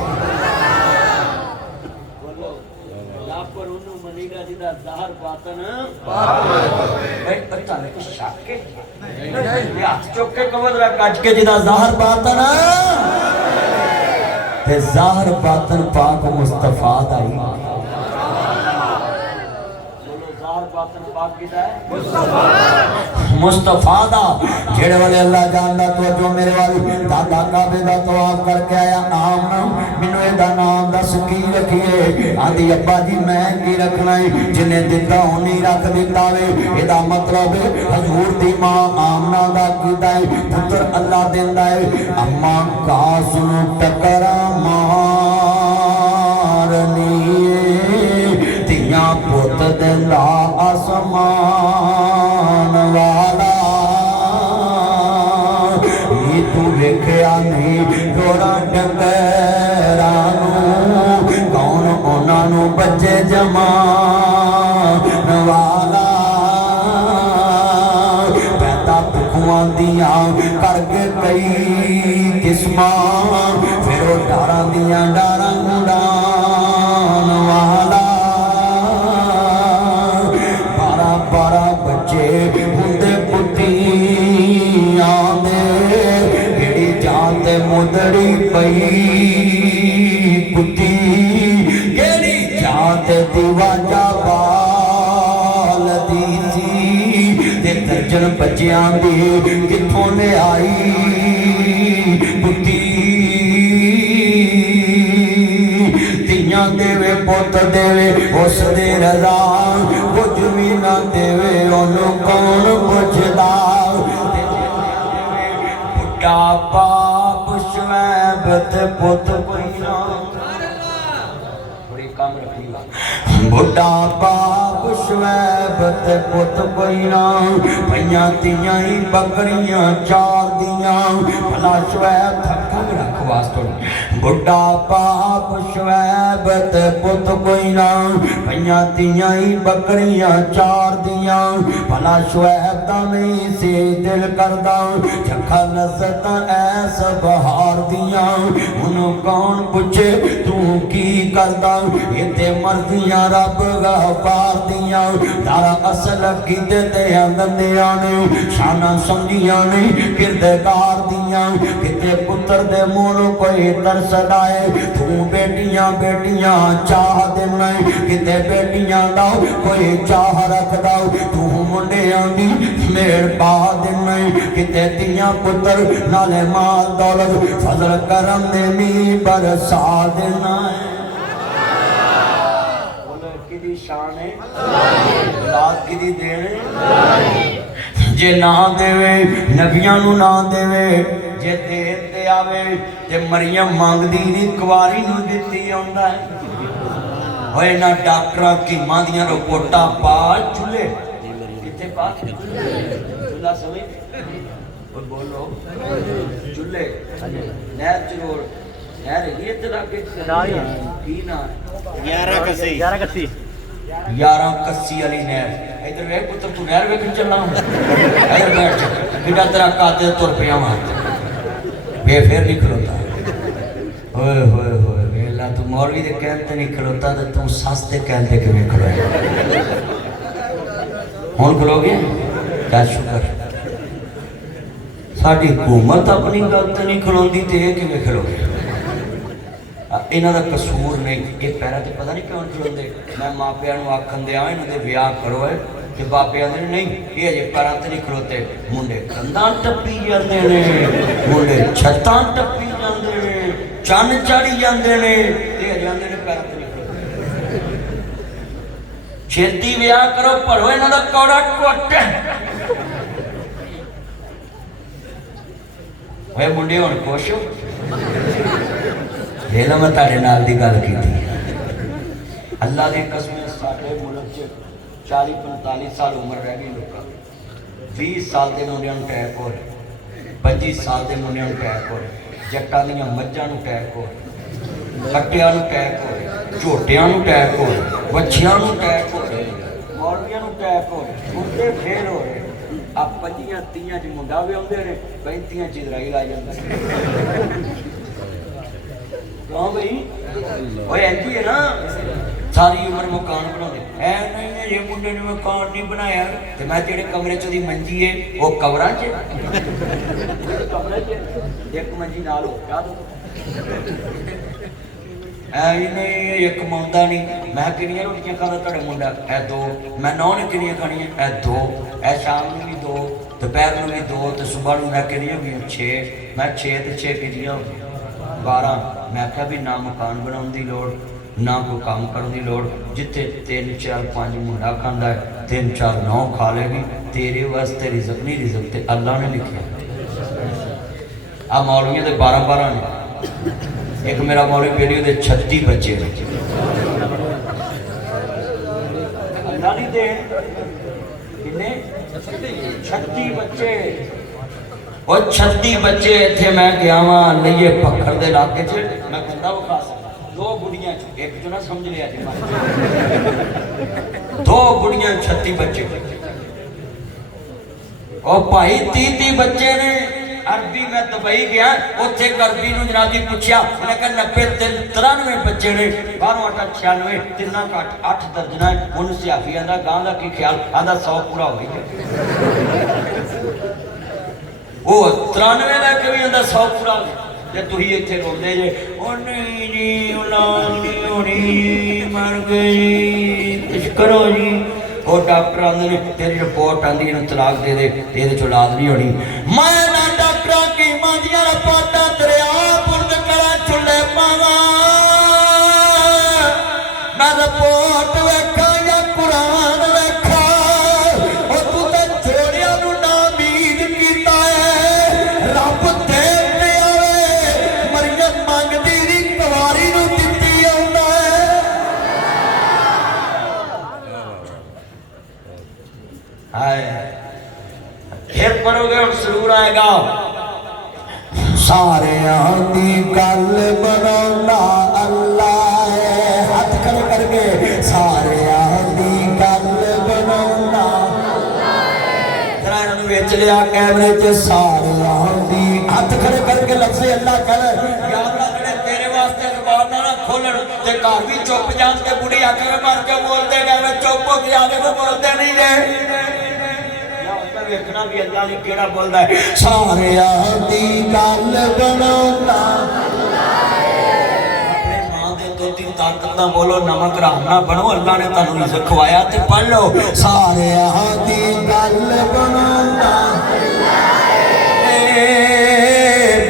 हाथ चुक के कमर रख कच के जिदा ज़ाहर बातन ते ज़ाहर बातन पाक मुस्तफा दा ही मुस्तफा दा जेड़े वाले अल्लाह जानदा तो जो मेरे वाली दादा काबे दा तवाफ करके आया नाम मैनू एदा नाम दस की रखिए आंदी अब्बा जी मैं की रखना है जिन्हें दिता उन्हीं रख दिता वे एदा मतलब हजूर दी मां आमना दा कीता है पुत्र अल्लाह देंदा है अम्मा कास नू टकरा मारनी पुत दिंदा आसमान वाला ये तू वेखिया नहीं थोड़ा डंगरां नूं कौन उन्हां नूं बच्चे जमान वाला पैदा भुखवां दियां करके कई किस्मां फिर वो डारां दियां डारां उड़ान वाला बच्चे हुंदे पुत्तियां दे जेड़ी जान ते मुदड़ी पई पुत्ती केड़ी जान ते दीवाजा बाल दी सी ते दर्जन बच्चियां दी कित्थों ले आई पुत्ती तियां देवे पुत देवे उस दे रज़ा कुछ भी ना देवे ओनू कौन पुछदा बुढ़ा बाप शैब ते पुत कोई ना थोड़ी कम रखीगा बुढ़ा बाप शुएब ते पुत कोई ना पईयां तियां ही बकरियां चार दियां भला शुएब कम रख वास्तव बुढ़ा बाप शुएब ते पुत कोई ना पईयां तियां ही बकरियां चार दियां भला शुएब दा नहीं सी दिल करदा चखा लज़्ज़त ऐस बहार दियां उन्हों कौन पुछे तू की करदा ये ते मर्जियां रब गफ्फार दियां तारा असल कीते ते गंदियां ने शाना समझियां ने किरदार दियां किते पुत्र दे मुंह कोई तरस लाए तू बेटियां बेटियां चाह देना किते बेटियां दा कोई चाह रखदा तू मुंडियां दी मेड़ पा देना किते तियां पुत्र नाले माल दौलत फजल करम ने नी बरसा देना की शान है औलाद की देन जे ना देवे नबियां नू ना देवे जे देन ते आवे ते मरियम मंगदी नहीं कुवारी नू दित्ती आउंदा है होए ना डॉक्टरां कीमां दियां रिपोर्टां पा चुले किथे पा चुला समझ और बोलो चुले नहर चरोड़ नहर है इत्ते लागे की ना 11 कसी 11 कस्सी वाली नहर इधर वे पुत्र तू नहर वेखन चलना इधर बैठ जा बेटा तेरा काते तुर पिया मार वे फिर नहीं खलोता ओए होए होए वेला तू मौलवी दे कहते नहीं खलोता ते तू सस दे कहते किवें खलोया हुण खलोगे क्या शुक्र साडी हुकूमत अपनी गल ते नहीं खलोंदी ते किवें खलोगे इन्हां दा कसूर नहीं ये पैरा ते पता नहीं क्यों खलोंदे मैं मापियां नूं आखन दिया इन्हां दे विआह करो है ते बापे आंदे नहीं ये अजे पैरां ते नहीं खलोते मुंडे कंधां टप्पी जांदे ने मुंडे छत्तां टप्पी जांदे ने चन्न चढ़ी जांदे ने ते अजे आंदे ने पैरां ते नहीं खलोते छेती विआह करो भरो इन्हां दा कौड़ा कुट ओए मुंडे हुण खुश हो वेला मैं तारे नाल दी गल कीती अल्लाह दी कसम साडे मुल्क च 40-45 साल उम्र रह गई लोकां 20 साल दे मुंडियां नूं अटैक हो रहे 25 साल दे मुंडियां नूं अटैक हो रहे जट्टां दीयां मੱਝਾਂ नूं अटैक हो रहे खट्टियां नूं अटैक हो रहे झोटियां नूं अटैक हो रहे वच्छियां नूं अटैक हो रहे मौलवियां नूं अटैक हो रहे मुंडे फेर हो रहे आ 25-30 च मुंडा भी आउंदे ने 35 च इजराइल आ जांदा क्यों भाई वो ऐसी है ना सारी उम्र मकान बनाते ऐ नहीं ये मुंडे ने मकान नहीं बनाया तो मैं जेड़े कमरे च मंजी है वो कवरां च कमरे च एक मंजी नाल हो क्या दो ऐ नहीं ये कमाउंदा नहीं मैं किनियां रोटियां खाता तुहाडा मुंडा ऐ 2 मैं 9 ने किनियां खानियां ऐ 2 ऐ शाम नूं भी 2 दोपहर नूं भी 2 ते सुबह नूं मैं किनियां भी 6 मैं 6 ते 6 किनियां 12 मैं क्या भी ना मकान बनाने की लोड़ ना कोई काम करने की लोड़ जिथे 3-4-5 मुंडा खाता है 3-4-9 खा लेगी तेरे वास्ते रिजक नहीं रिजक ते अल्लाह ने लिखा आ मौलवियों के 12-12 ने एक मेरा मौलवी बेली दे 36 बच्चे ने अल्लाह नहीं दे कितने 36 बच्चे और 36 बच्चे इतने मैं गया वहां लइए पखड़ के इलाके च मैं बंदा विखा सकता 2 बुढ़ियां एक जो ना समझ लिया जी 2 बुढ़ियां 36 बच्चे और भाई 30 बच्चे ने अरबी मैं दुबई गया उत्थे अरबी नूं जनाब जी पूछया उन्हें कहा 90-93 बच्चे ने 12 8 96 3 का 8 दर्जना उन्हें सियाफी आंदा गां दा की ख्याल आंदा 100 पूरा हो गया वो 93 लैके भी आंदा 100 पूरा जे तुसीं इत्थे रोंदे जे ओ नहीं जी औलाद नहीं होनी मर गई कुछ करो जी वो डॉक्टर आंदे ने तेरी रिपोर्ट आंदी इहनूं तलाक दे दे ਇਹਦੇ ਚ औलाद नहीं होनी मैं ना डॉक्टर की मां दी रिपोर्टां दरिया पुरद करा चुल्ले पावा मैं रिपोर्ट वेखा या कुरान वेखा ओ तू ते छोड़िया नूं ना उम्मीद कीता है रब दे आवे मरियम फिर पढ़ोगे और जरूर आएगा। सारे दी गल बनाना अल्लाह है, हाथ खड़े करके सारे दी गल बनाना जरा इन्होंने बेच लिया कैमरे च। सारे दी हाथ खड़े करके लफ्ज़ अल्लाह कर या अल्लाह ने तेरे वास्ते जुबान ना खोलन ते घर भी चुप जान ते बुढ़ी आके में मार के बोलते गए मैं चुप हो गया आगे को बोलते नहीं गए। देखना भी अल्लाह ने केड़ा बोलदा है। सारे दी गल बनाना अपने मां दे दुध दी ताकत ना बोलो नमक राम ना बनो। अल्लाह ने तुहानू रिज़्क खवाया ते पढ़ लो। सारे दी गल बनाना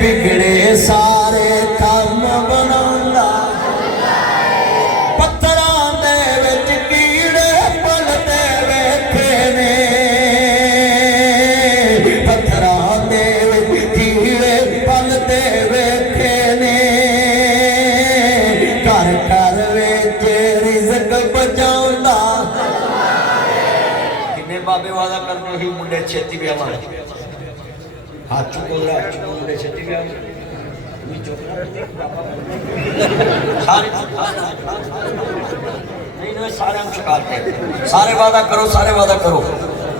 बिगड़े सारे काम बनाना पत्थरां दे विच कीड़े पलदे वेखे ने पत्थरां दे विच कीड़े पलदे वेखे ने घर घर विच रिज़्क बचाउंदा। किन्ने बाबे वादा करते ही मुंडे छेती ब्याह हाथ चुको मुंडे छेती ब्याह सारे नहीं सारे हम चुकाते सारे वादा करो सारे वादा करो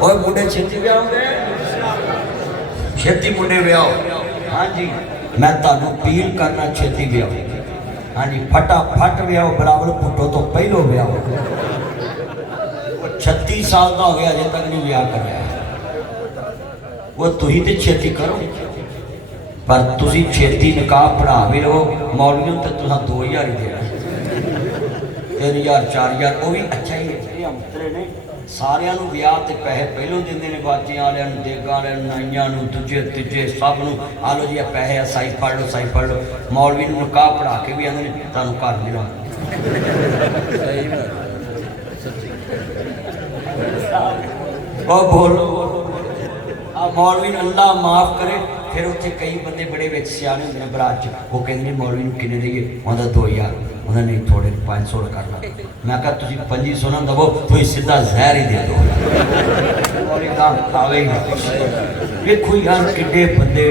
और मुंडे छेती ब्याह होंगे छेती मुंडे ब्याह। हाँ जी मैं तुहानू अपील करना छेती ब्याह। हाँ जी फटाफट ब्याह बराबर पुटो तो पहलो ब्याह 36 साल का हो गया अजे तक नहीं ब्याह कर रहा वो तुही तो छेती करो पर तुसी छेती निकाह पढ़ा भी रहो मौलवियों तो तुसा 2000 ही देना 3000 4000 वो भी अच्छा ही है। अंतरे ने सारियां नू ब्याह ते पैसे पहलों देंदे ने बाजियां वालियां नू देगां वालियां नू नाइयां नू दूजे तीजे सब नू आ लो जी पैसे साई पढ़ लो मौलवी नू निकाह पढ़ा के भी आंदे ने तुहानू घर मिला ओ बोलो मौलवी अल्लाह माफ करे। फिर उत्थे कई बंदे बड़े विच सियाने होंदे ने बरात च वो कहंदे ने मौलवी नूं किन्ने देइए उहदा 2000 उहदा नहीं थोड़े 500 कर ला। मैं कहा तुसीं 2500 ना दवो तुसीं सीधा जहर ही दे दो मौलवी दा खावे ही। देखो यार किड्डे बंदे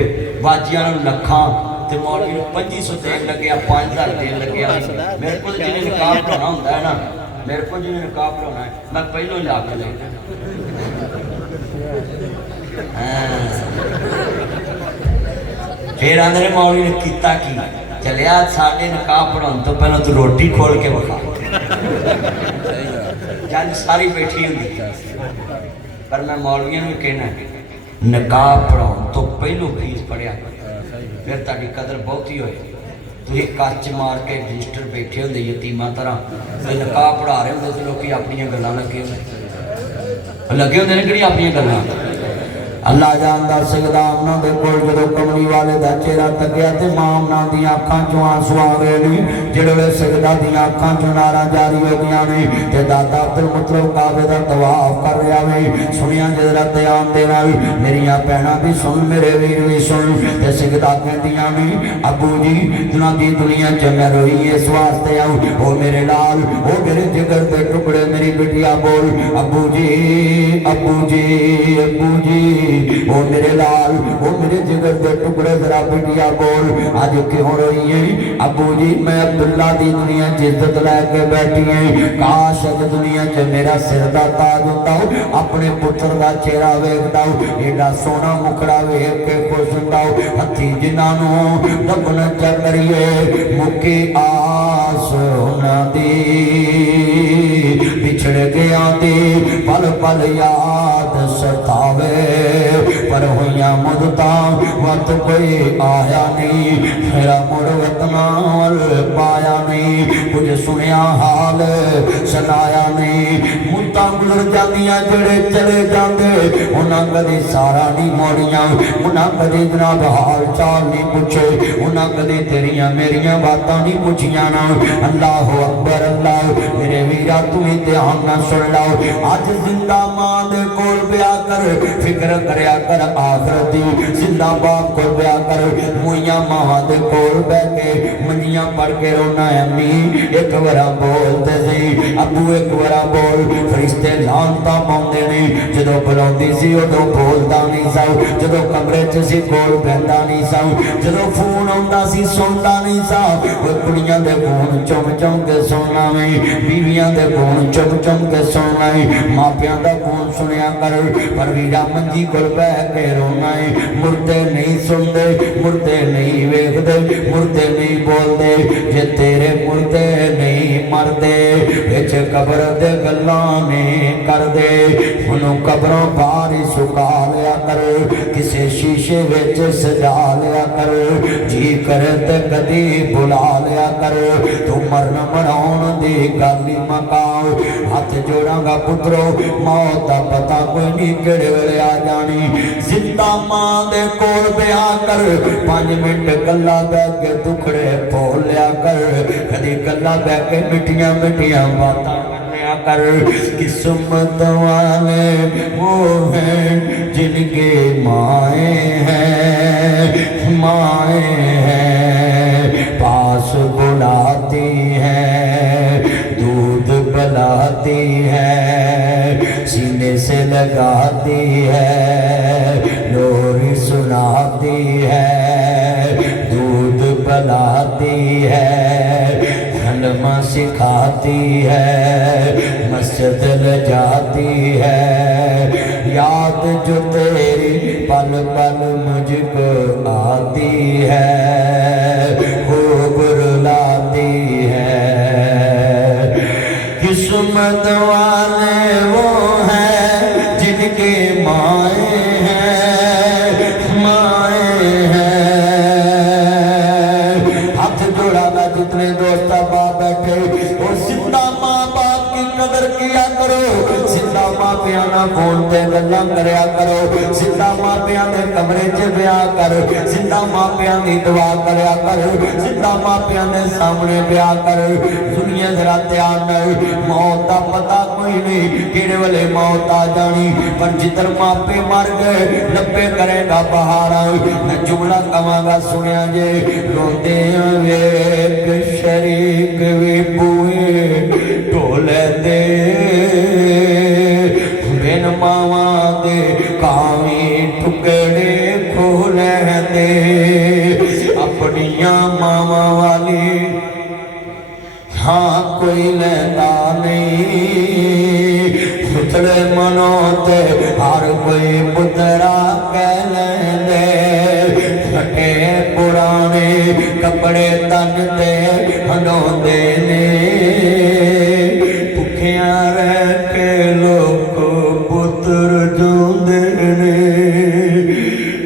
बाजियां नूं लखां ते मौलवी नूं 2500 देण लगे 5000 देण लगे। मेरे को जिन्हें निकाह पढ़ाना हुंदा है ना मेरे को जिन्हें निकाह पढ़ाना है मैं पहलों ही ला के लेना। फिर आंदे मौलवी ने कीता की चलिया साडे निकाह पढ़ाने तो पहले तू रोटी खोल के विखा जंज सारी बैठी होंगी पर मैं मौलवियों में कहना निकाह पढ़ाने तो पहलों फीस पढ़िया फिर ताड़ी कदर बहुती होए। तुसीं कच मार के रजिस्टर बैठे होंदे यतीमां तरह निकाह पढ़ा रहे होंदे तो लोग अपनी गल्लां लगे होंदे ने किहड़ियां अपनी गल्लां अल्लाह जानदा सकदा उन्हां दे कोल जदों कमली वाले दा चेहरा तकिया ते मां उन्हां दी अखां चों आंसू आ गए ने जिहड़े वे सकदा दी अखां चों नारां जारी हो गईयां ने ते दादा अब्दुल मुतलब काबे दा तवाफ कर रहा वे सुनिया जरा ध्यान दे नाल मेरियां भैणां भी सुन मेरे वीर भी सुन ते सकदा कहंदियां ने अबू जी दुनिया दी दुनिया च मैं रोई इस वास्ते आऊं ओ मेरे लाल ओ मेरे जिगर दे टुकड़े मेरी बिटिया बोल अबू जी अबू जी अबू जी ओ मेरे लाल ओ मेरे जिगर दे टुकड़े जरा बिटिया बोल आज क्यों रोई है अबू जी मैं अब्दुल्ला दी दुनिया च इज्जत लैके बैठी है काश अज दुनिया च मेरा सिर दा ताज हुंदा अपने पुत्र दा चेहरा वेखदा एडा सोहना मुखड़ा वेख के खुश हुंदा हथी जिन्हां नूं दबन च करिए मुक्की आस उन्हां दी बिछड़ गया दी पल पल याद सतावे पर होइया मुदता वत कोई आया नहीं मेरा मुड़ वतना पाया नहीं कुछ सुनिया हाल सुनाया नहीं मुद्दा गुजर जांदियां जड़े चले जाते उन्हां कदी सारा नहीं मोड़ियां उन्हां कदी जनाब हाल चाल नहीं पूछे उन्हां कदी तेरियां मेरियां बातां नहीं पूछियां ना। अल्लाह अकबर अल्लाह मेरे वीरा तू ही ध्यान ना सुन लो अज जिंदा मां दे कोल ब्याह कर फिक्र करया कर आखिरत दी जिंदा बाप को ब्याह कर मुइयां मां दे कोल बैठ के मंजियां पढ़ के रोना है अम्मी एक बार बोल दे सी अबू एक बार बोल रिश्ते लानता पाउंदे ने जदों बुलाउंदी सी उदों बोलदा नहीं सा जदों कमरे च सी कोल बैठा नहीं सा जदों फोन आउंदा सी सुनदा नहीं सा वो कुड़ियां दे फोन चुम चुम के सुनना वे बीवियां दे फोन चुम चुम के सुनना है मापियां दा फोन सुनिया कर पर वीरा मंजी कोल बैठ के रोना है मुर्दे नहीं सुनते मुर्दे नहीं वेखदे मुर्दे नहीं बोलते जे तेरे मुर्दे नहीं मरदे विच कब्र दे गल्लां नहीं करदे उन्हों कब्रों बाहर ही सुका लिया कर किसी शीशे विच सजा लिया कर जी करे ते कदी बुला लिया कर तू मरन मराउण दी गल ही मकाओ हाथ जोड़ांगा पुत्रो मौत दा पता कोई नहीं किहड़े वेले आ जानी जिंदा मां दे कोल ब्याह कर 5 मिनट गल्ला बैठ के दुखड़े बोल लिया कर कदी गल्ला बैठ के मिठियां मिठियां बातां करनिया कर किस्मत वाले वो हैं जिनके माए हैं पास बुलाती हैं दूध पिलाती है सीने से लगाती है लोरी सुनाती है दूध पिलाती है कलमा सिखाती है मस्जिद ले जाती है याद जो तेरी पल पल मुझको आती है खूब रुलाती है किस्मत वाले वो हैं जिनके माए हैं हाथ जोड़ा था जितने दोस्त बाप बैठे और जिंदा माँ बाप की कदर किया करो जिंदा माँ पिया ना फोन पे गल्लां करया करो जिंदा माँ पिया ने कमरे च ब्याह कर जिंदा माँ पिया की दुआ करया कर जिंदा माँ पिया ने सामने ब्याह कर दुनिया जरा ध्यान मौत का पता कोई नहीं किहड़े वेले मौत आ जानी पर जिधर मापे मर गए लपे करेगा पहाड़ा मैं जुमला कवांगा सुनिया जे रोंदे वेख शरीक भी बूए ढोले दे बिन मावा दे कावी टुकड़े खोले दे अपनिया मावा वाली हाँ कोई लेता नहीं पुतले मनोते हर कोई पुतरा कह लेंदे फटे पुराने कपड़े तन ते हंडोंदे ने भुखिया रह के लोग पुत्र जोंदे ने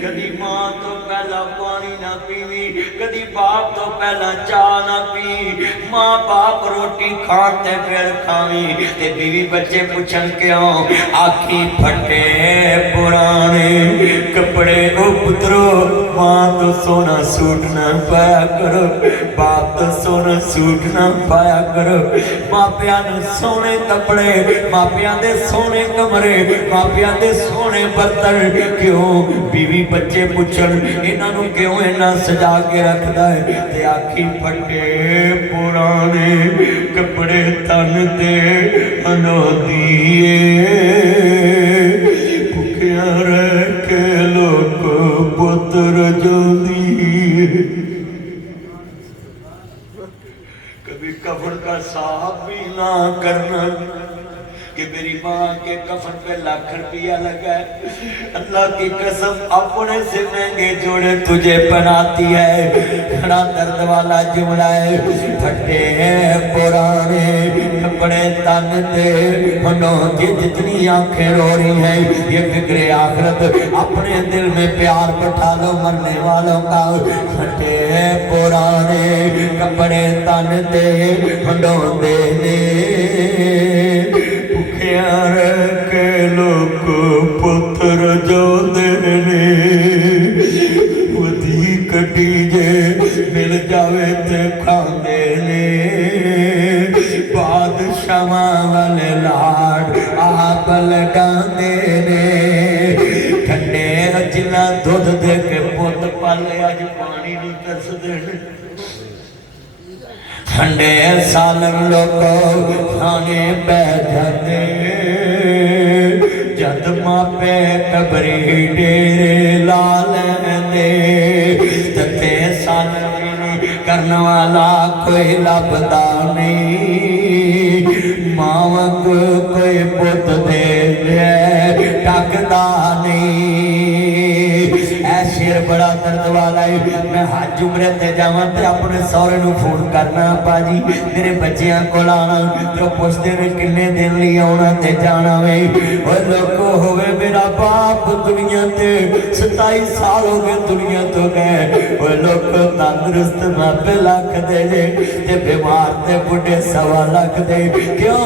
कदी मां तो पहला पानी ना पीवी कदी बाप तो पहला चाह ना पी मां बाप रोटी खाते फिर खावी ते बीवी बच्चे पूछन क्यों आखी फटे पुराने कपड़े ओ पुत्रो मां तो सोना सूट ना पाया करो बाप तो सोना सूट ना पाया करो मापिया ने सोने कपड़े मापिया दे सोने कमरे मापिया दे सोने बर्तन क्यों बीवी बच्चे पूछन इन्हां नूं क्यों इन्ना सजा के रखदा है ते आखी फटे पुराने कपड़े तन ते अनोदिए भुखिया रह के लोग पुत्र जोदिए कभी कफन का साहब भी ना करना कि मेरी माँ के कफन पे ₹1,00,000 लगा है अल्लाह की कसम अपने से महंगे जोड़े तुझे पहनाती है बड़ा दर्द वाला जुमला है फटे पुराने कपड़े तन ते मनोजी जितनी आंखें रो रही हैं ये फिक्रे आखिरत अपने दिल में प्यार बैठा लो मरने वालों का फटे पुराने कपड़े तन ते मनोदे ने के लोग पुत्र जो देने वधी कटी जे मिल जावे ते खांदे ने बादशाह वाले लाड आप लगांदे ने ठंडे जिला दूध दे के पुत पाले अज पानी नहीं तरसदे ठंडे सालन लोग खाने पै जाते जद मापे कबरी डेरे ला लेंदे तते सालन करने वाला कोई लभदा नहीं मावक कोई पुत दे टकदा नहीं शेर बड़ा दर्द वाला है मैं हज उम्रे ते जावां ते अपने सौरे नूं फोन करना पाजी मेरे बच्चियां कोल आना ते पुछदे ने किन्ने दिन लई आउणा ते जाना वे ओए लोको होवे मेरा बाप दुनिया ते 27 साल हो गए दुनिया तो गए ओए लोक तंदुरुस्त 90 लाख दे ते बीमार ते बुढ़े 1.25 लाख दे क्यों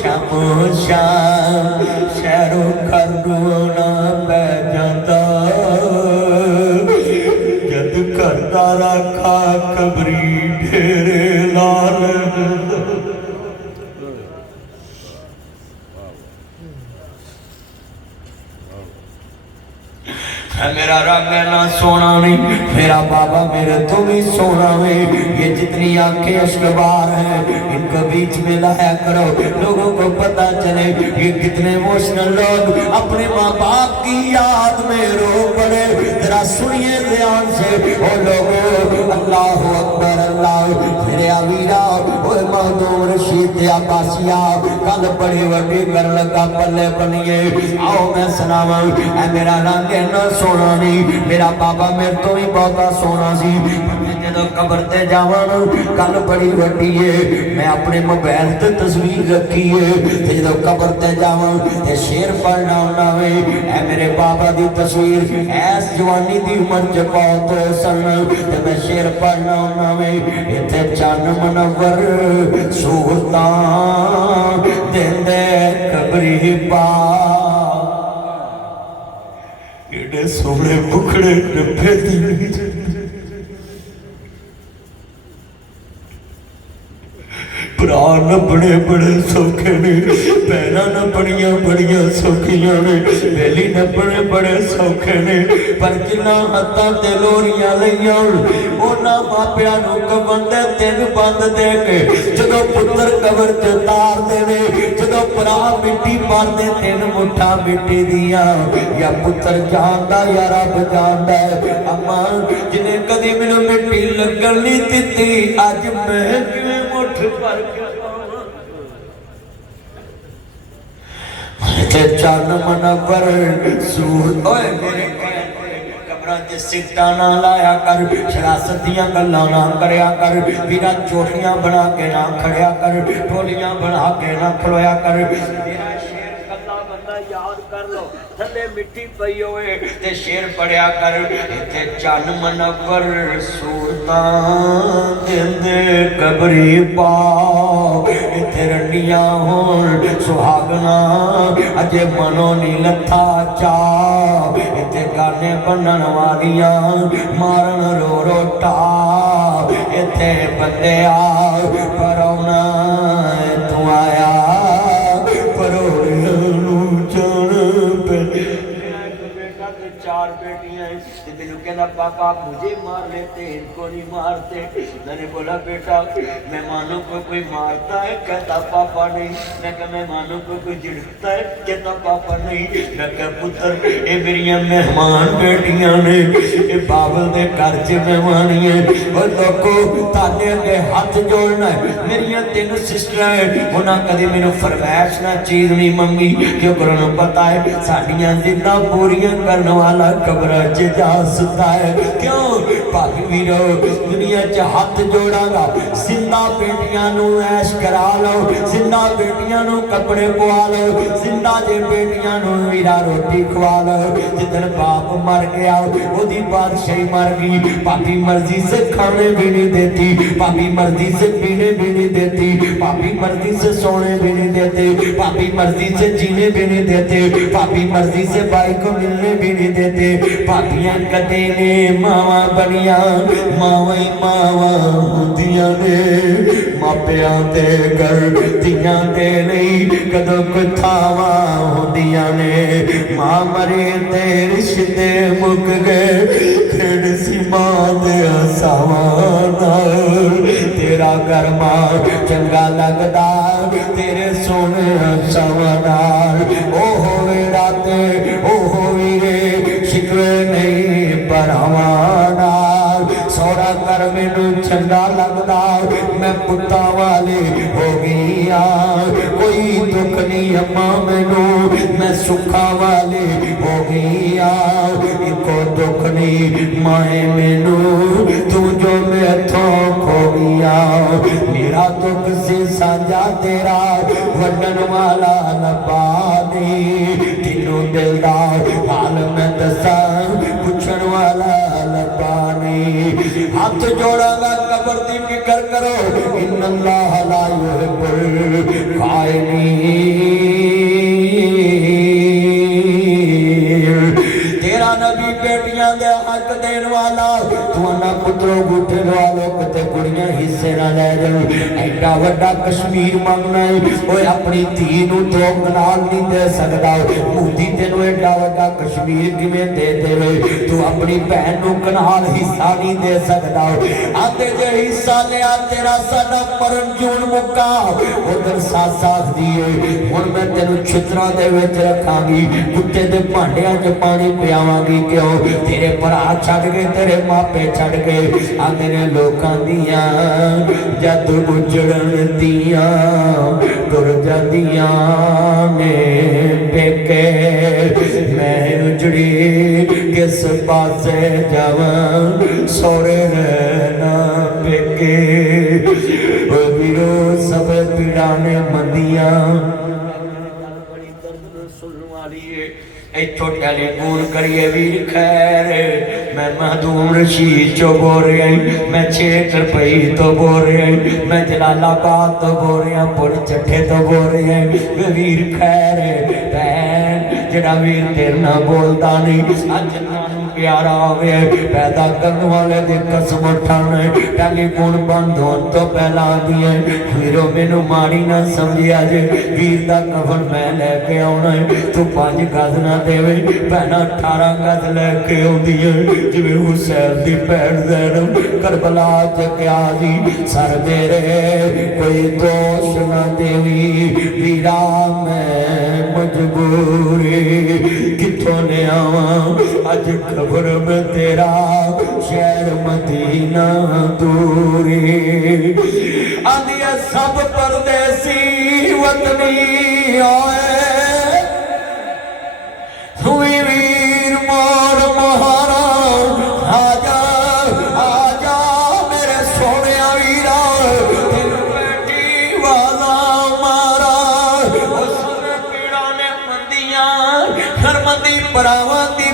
शामो शाम शहरों करना पै जाता करता रखा कबरी ढेरे लाल मेरा रंग ना सोना नहीं मेरा बाबा मेरे तो भी सोना है ये जितनी आंखें अश्कबार है इनको बीच में लाया करो लोगों को पता चले ये कितने इमोशनल लोग अपने माँ बाप की याद में रो पड़े जरा सुनिए ध्यान से ओ लोगों अल्लाह अकबर अल्लाह मेरे अमीरा ओए मखदूम रशीद अब्बासिया कल बड़ी वड्डी कर लगा पल्ले बनिए आओ मैं सुनावा ऐ मेरा रंग ना सोना नहीं मेरा बाबा मेरे तो भी बहुत सोना सी जो कबर ते जावा कल बड़ी वड्डी है मैं अपने मोबाइल ते तस्वीर रखी है जो कबर ते जावा ते शेर पढ़ना होना वे ऐ मेरे बाबा दी तस्वीर ऐस जवानी दी उम्र च बहुत सन ते मैं शेर पढ़ना होना वे इत्थे चन्न मनवर सूरतां देंदे कबरी पा एडे सोने मुखड़े नफे भरा नपने बड़े सौखे ने भैन नपनिया बड़िया सौखिया ने बेली नपने बड़े सौखे ने पर जिन्ना हत्थां ते लोरियां लईयां उन्हां मापियां नूं कबर दे 3 बंद दे के जदों पुत्तर कबर च तार देवे जदों भरा मिट्टी मारदे 3 मुठ्ठा मिट्टी दियां या पुत्तर जानदा या रब जानदा अम्मा जिन्हें कदी मैनूं मिट्टी लगन नहीं दित्ती अज मैं किवें मुठ भर चन्न मनवर सूर ओए मेरे कमरा च सिक्टा ना लाया कर शरासतियां गल्लां ना करया कर बिना चोटियां बना के ना खड़िया कर टोलियां बना के ना खलोया कर तेरा शेर कल्ला बंदा याद कर लो थले मिट्टी पई होए ते शेर पढ़िया कर इत्थे चन्न मनवर सूरतां देंदे कबरी पा इत्थे रंडियां होण सुहागना अजे मनो नी लथा चा इत्थे गाने बनन वालियां मारन रो रो टा इत्थे बंदे आ परौना तू आया परोड़ियां नू चण पे बेटा ते 4 बेटियां मैनू कहना पापा मुझे मार लेते इनको नहीं मारते मैंने बोला बेटा मेहमानों को कोई मारता है कहता पापा नहीं मैं कहा मेहमानों को कोई झिड़कता है कहता पापा नहीं मैं कहा पुत्र ये मेरिया मेहमान बेटियां ने ये बाबल दे घर च मेहमानी है और लोगों ताने अगे हाथ जोड़ना है मेरिया 3 सिस्टर है उन्हें कभी मैनू फरमाइश ना चीज नहीं मंगी क्योंकि उन्होंने पता है साडियां जिद्दां पूरियां करने वाला कब्र च जा सुता है क्यों भाभी वीरो दुनिया च हाथ जोड़ागा जिंदा बेटियां नू ऐश करा लो जिंदा बेटियां नू कपड़े पवा लो जिंदा जे बेटियां नू वीरा रोटी खवा लो जिदन बाप मर गया ओदी बादशाही मर गई भाभी मर्जी से खाने भी नहीं देती भाभी मर्जी से पीने भी नहीं देती भाभी मर्जी से सोने भी नहीं देते भाभी मर्जी से जीने भी नहीं देते भाभी मर्जी से भाई को मिलने भी नहीं देते भाभियां कदे ने मावा बनिया मावा ही मावा हुंदियां ने मापियां ते घर तियां ते नहीं कदों कथावां हुंदियां ने मां मरे ते रिश्ते मुक गए खेड़ सी मां दे हसावां नाल ते तेरा गरमा चंगा लगदा तेरे सोने सवनाल ओ होवे राते ओ होवे शिकवे नहीं भरावां नाल सौरा कर मैनू चंगा लगदा मैं पुत्तां वाली हो गई कोई दुख नहीं अम्मा मैनू मैं सुखा वाली हो गई इको दुख नहीं माए मैनू तू जो मैथों खो गया मेरा दुख से साझा तेरा वड्डन वाला लबा नहीं तीनों दिल दा हाल मैं दसा पुछण वाला लबा नहीं हाथ जोड़ांगा कबर दी फिक्र करो इन्नल्लाह ला युहिब्बुल खाइनीन तेरा नबी बेटियां दे हक देन वाला तू ना पुत्रो गुठे वालो किते कुड़ियां हिस्से ना ले जाओ एडा वड्डा कश्मीर मंगना है ओए अपनी धी नू तो कनाल नहीं दे सकदा मोदी तेनू एडा वड्डा कश्मीर किवें दे देवे तू अपनी बहन नू कनाल हिस्सा नहीं दे सकदा आते जे हिस्सा लिया तेरा साडा मरण जून मुक्का उधर सास आखदी है हुण मैं तेनू छितरां दे विच रखांगी कुत्ते दे भांडियां च पानी पियावांगी क्यों तेरे भरा छड़ गए तेरे मापे छड़ गए आंदे ने लोकां दियां जद उजड़न दियां तुर जांदियां ने पेके मैं उजड़ी किस पासे जावां सोरे रहना पेके ओ वीरो सब पीड़ा ने मंदियां बड़ी दर्द सुनने वाली है इथों टेलीफोन करिए वीर खैर मैं महदूम रशीद चो बोल रहा मैं 6 रुपये तो बोल रहा मैं जलालाबाद तो बोल रहा पुल चट्ठे तो बोल रहा वीर खैर भैन जरा वीर तेरे ना बोलता नहीं अज प्यारा होवे पैदा करने वाले दी कसम उठाना टेलीफोन बंद होने तो पहला आंदी है वीरो मैनू माड़ी ना समझिया जे वीर दा कफन मैं लैके आउणा है तू 5 गज ना देवे भैना 18 गज लैके आउंदी है जिवें हुसैन दी भैन ज़ैनब करबला च क्या जी सर मेरे कोई दोष ना देवी वीरा मैं मजबूरी किथों ले आवां अज खबर में तेरा शहर मदीना दूरी आंदिया सब परदेसी वतनी आए हुई वीर मोर महारा आजा आजा मेरे सोने वीरा तेन बेटी वाला मारा उसने पीड़ा ने मंदियां शर्मदी परावां दी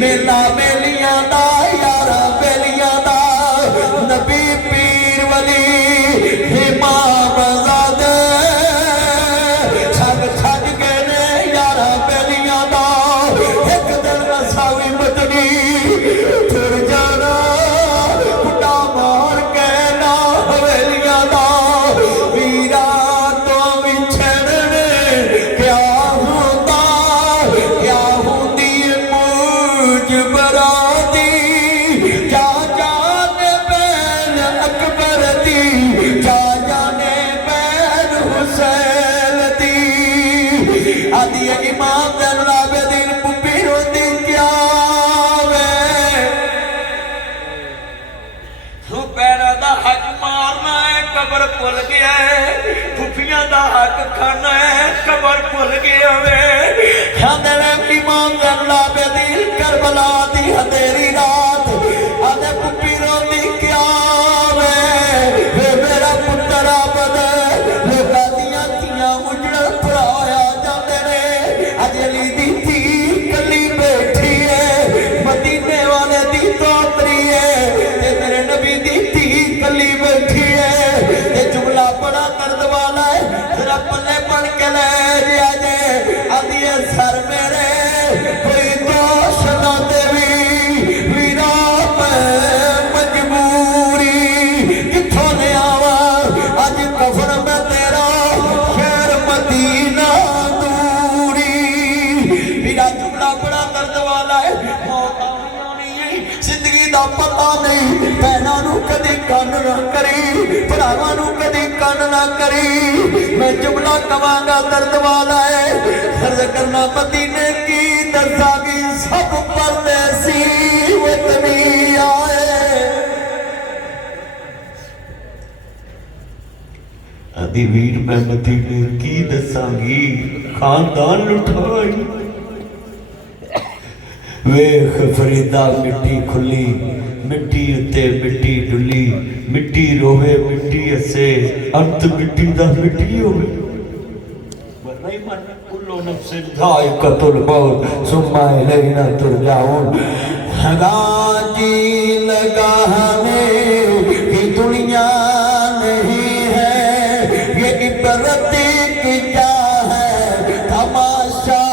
मेला मेलियां दा यारा बेलियां दा नबी पीर वली इमाम ज़ादे छग छग के ने यारा बेलियां दा एक दिन असावी मदनी फिर जाना कुटा मार के ना हवेलियां दा वीरा तो विछड़ने क्या होता क्या होती बराती जा जाने बैन अकबर दी जा जाने बैन हुसैन दी आदि इमाम ज़ैनुल आबिदीन पुप्पी रोती क्या वे तू पैरा दा हक मारना है कबर भुल गया है पुप्पियां दा हक खाना है कबर भुल गया वे खांदे वे इमाम ज़ैनुल आबिदीन करबला दी अंधेरी रात आदे पुप्पी रोंदी क्या वे मेरा पुत्र आबद लोकां दियां धीआं उजड़ भराया जांदे ने अज अली दी धी कली बैठी है मदीने वाले दी तोतरी है ते मेरे नबी दी धी कली बैठी है ते जुमला बड़ा दर्द वाला है जरा पल्ले पड़ कदी कन ना करी, भरावां नूं कदी कन ना करी। मैं जुमला कवांगा दर्द वाला है, अर्ज करना मदीने की दसागी सब परदेसी वतनी आए। आदि वीर मैं मदीने की दसागी खानदान लुटाई। वेख फरीदा मिट्टी खुली, मिट्टी उत्ते मिट्टी डुली, मिट्टी रोवे मिट्टी हसे, अंत मिट्टी दा मिट्टी होवे। मरना ही मरना, कुल्लो नफ्सिन ज़ाइक़तुल मौत, सुम्मा इलैना तुरजाऊन। जी लगा हमें कि दुनिया नहीं है, ये इबरत की क्या है, तमाशा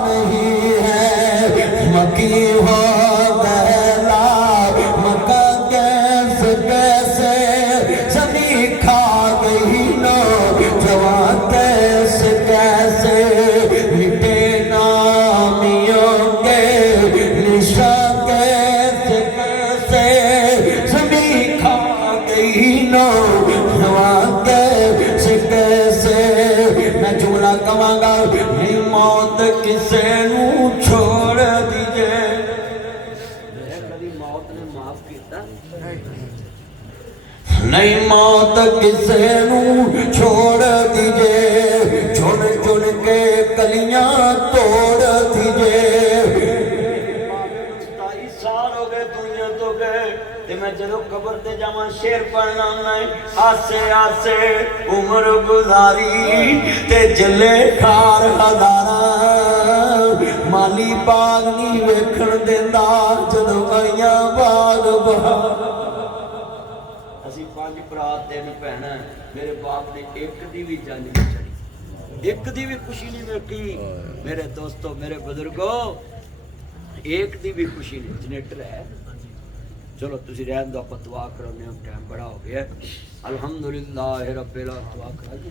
नहीं है। मकी हो गहला मका कैसे कैसे, सभी खा गई नो जवां कैसे कैसे। मिटे नामियों के निशा कैसे कैसे, सभी खा गई नो जवां कैसे कैसे। मैं जुमला कवांगा नहीं मौत किसे नू छोड़ दीजे। कभी मौत ने माफ किया नहीं मौत किसे नू छोड़ दीजे, चुन चुन के कलियां तोड़ दीजे। 27 साल हो गए दुनिया तो गए, ते मैं जदों कब्र ते जावां शेर पढ़ना नहीं। आसे आसे उम्र गुजारी ते जले खार हजारा, माली बाग नहीं वेखण देंदा जदों आईयां बाग बहार। ਅਸੀਂ 5 ਭਰਾ 3 ਭੈਣਾਂ, ਮੇਰੇ ਬਾਪ ਨੇ ਇੱਕ ਦੀ ਵੀ ਜੰਗ ਨਹੀਂ ਛੜੀ, ਇੱਕ ਦੀ ਵੀ ਖੁਸ਼ੀ ਨਹੀਂ ਵੇਖੀ। ਮੇਰੇ ਦੋਸਤੋ ਮੇਰੇ ਬਜ਼ੁਰਗੋ, ਇੱਕ ਦੀ ਵੀ ਖੁਸ਼ੀ ਨਹੀਂ। ਜਨਰੇਟਰ ਹੈ, ਚਲੋ ਤੁਸੀਂ ਰਹਿਣ ਦਿਓ, ਆਪਾਂ ਦੁਆ ਕਰਾਉਂਦੇ ਹਾਂ, ਟਾਈਮ ਬੜਾ ਹੋ ਗਿਆ। ਅਲਹਮਦੁਲਿल्लाह ਰੱਬਿਲ ਆਲਮੀਨ। ਦੁਆ ਕਰਾ ਜੀ।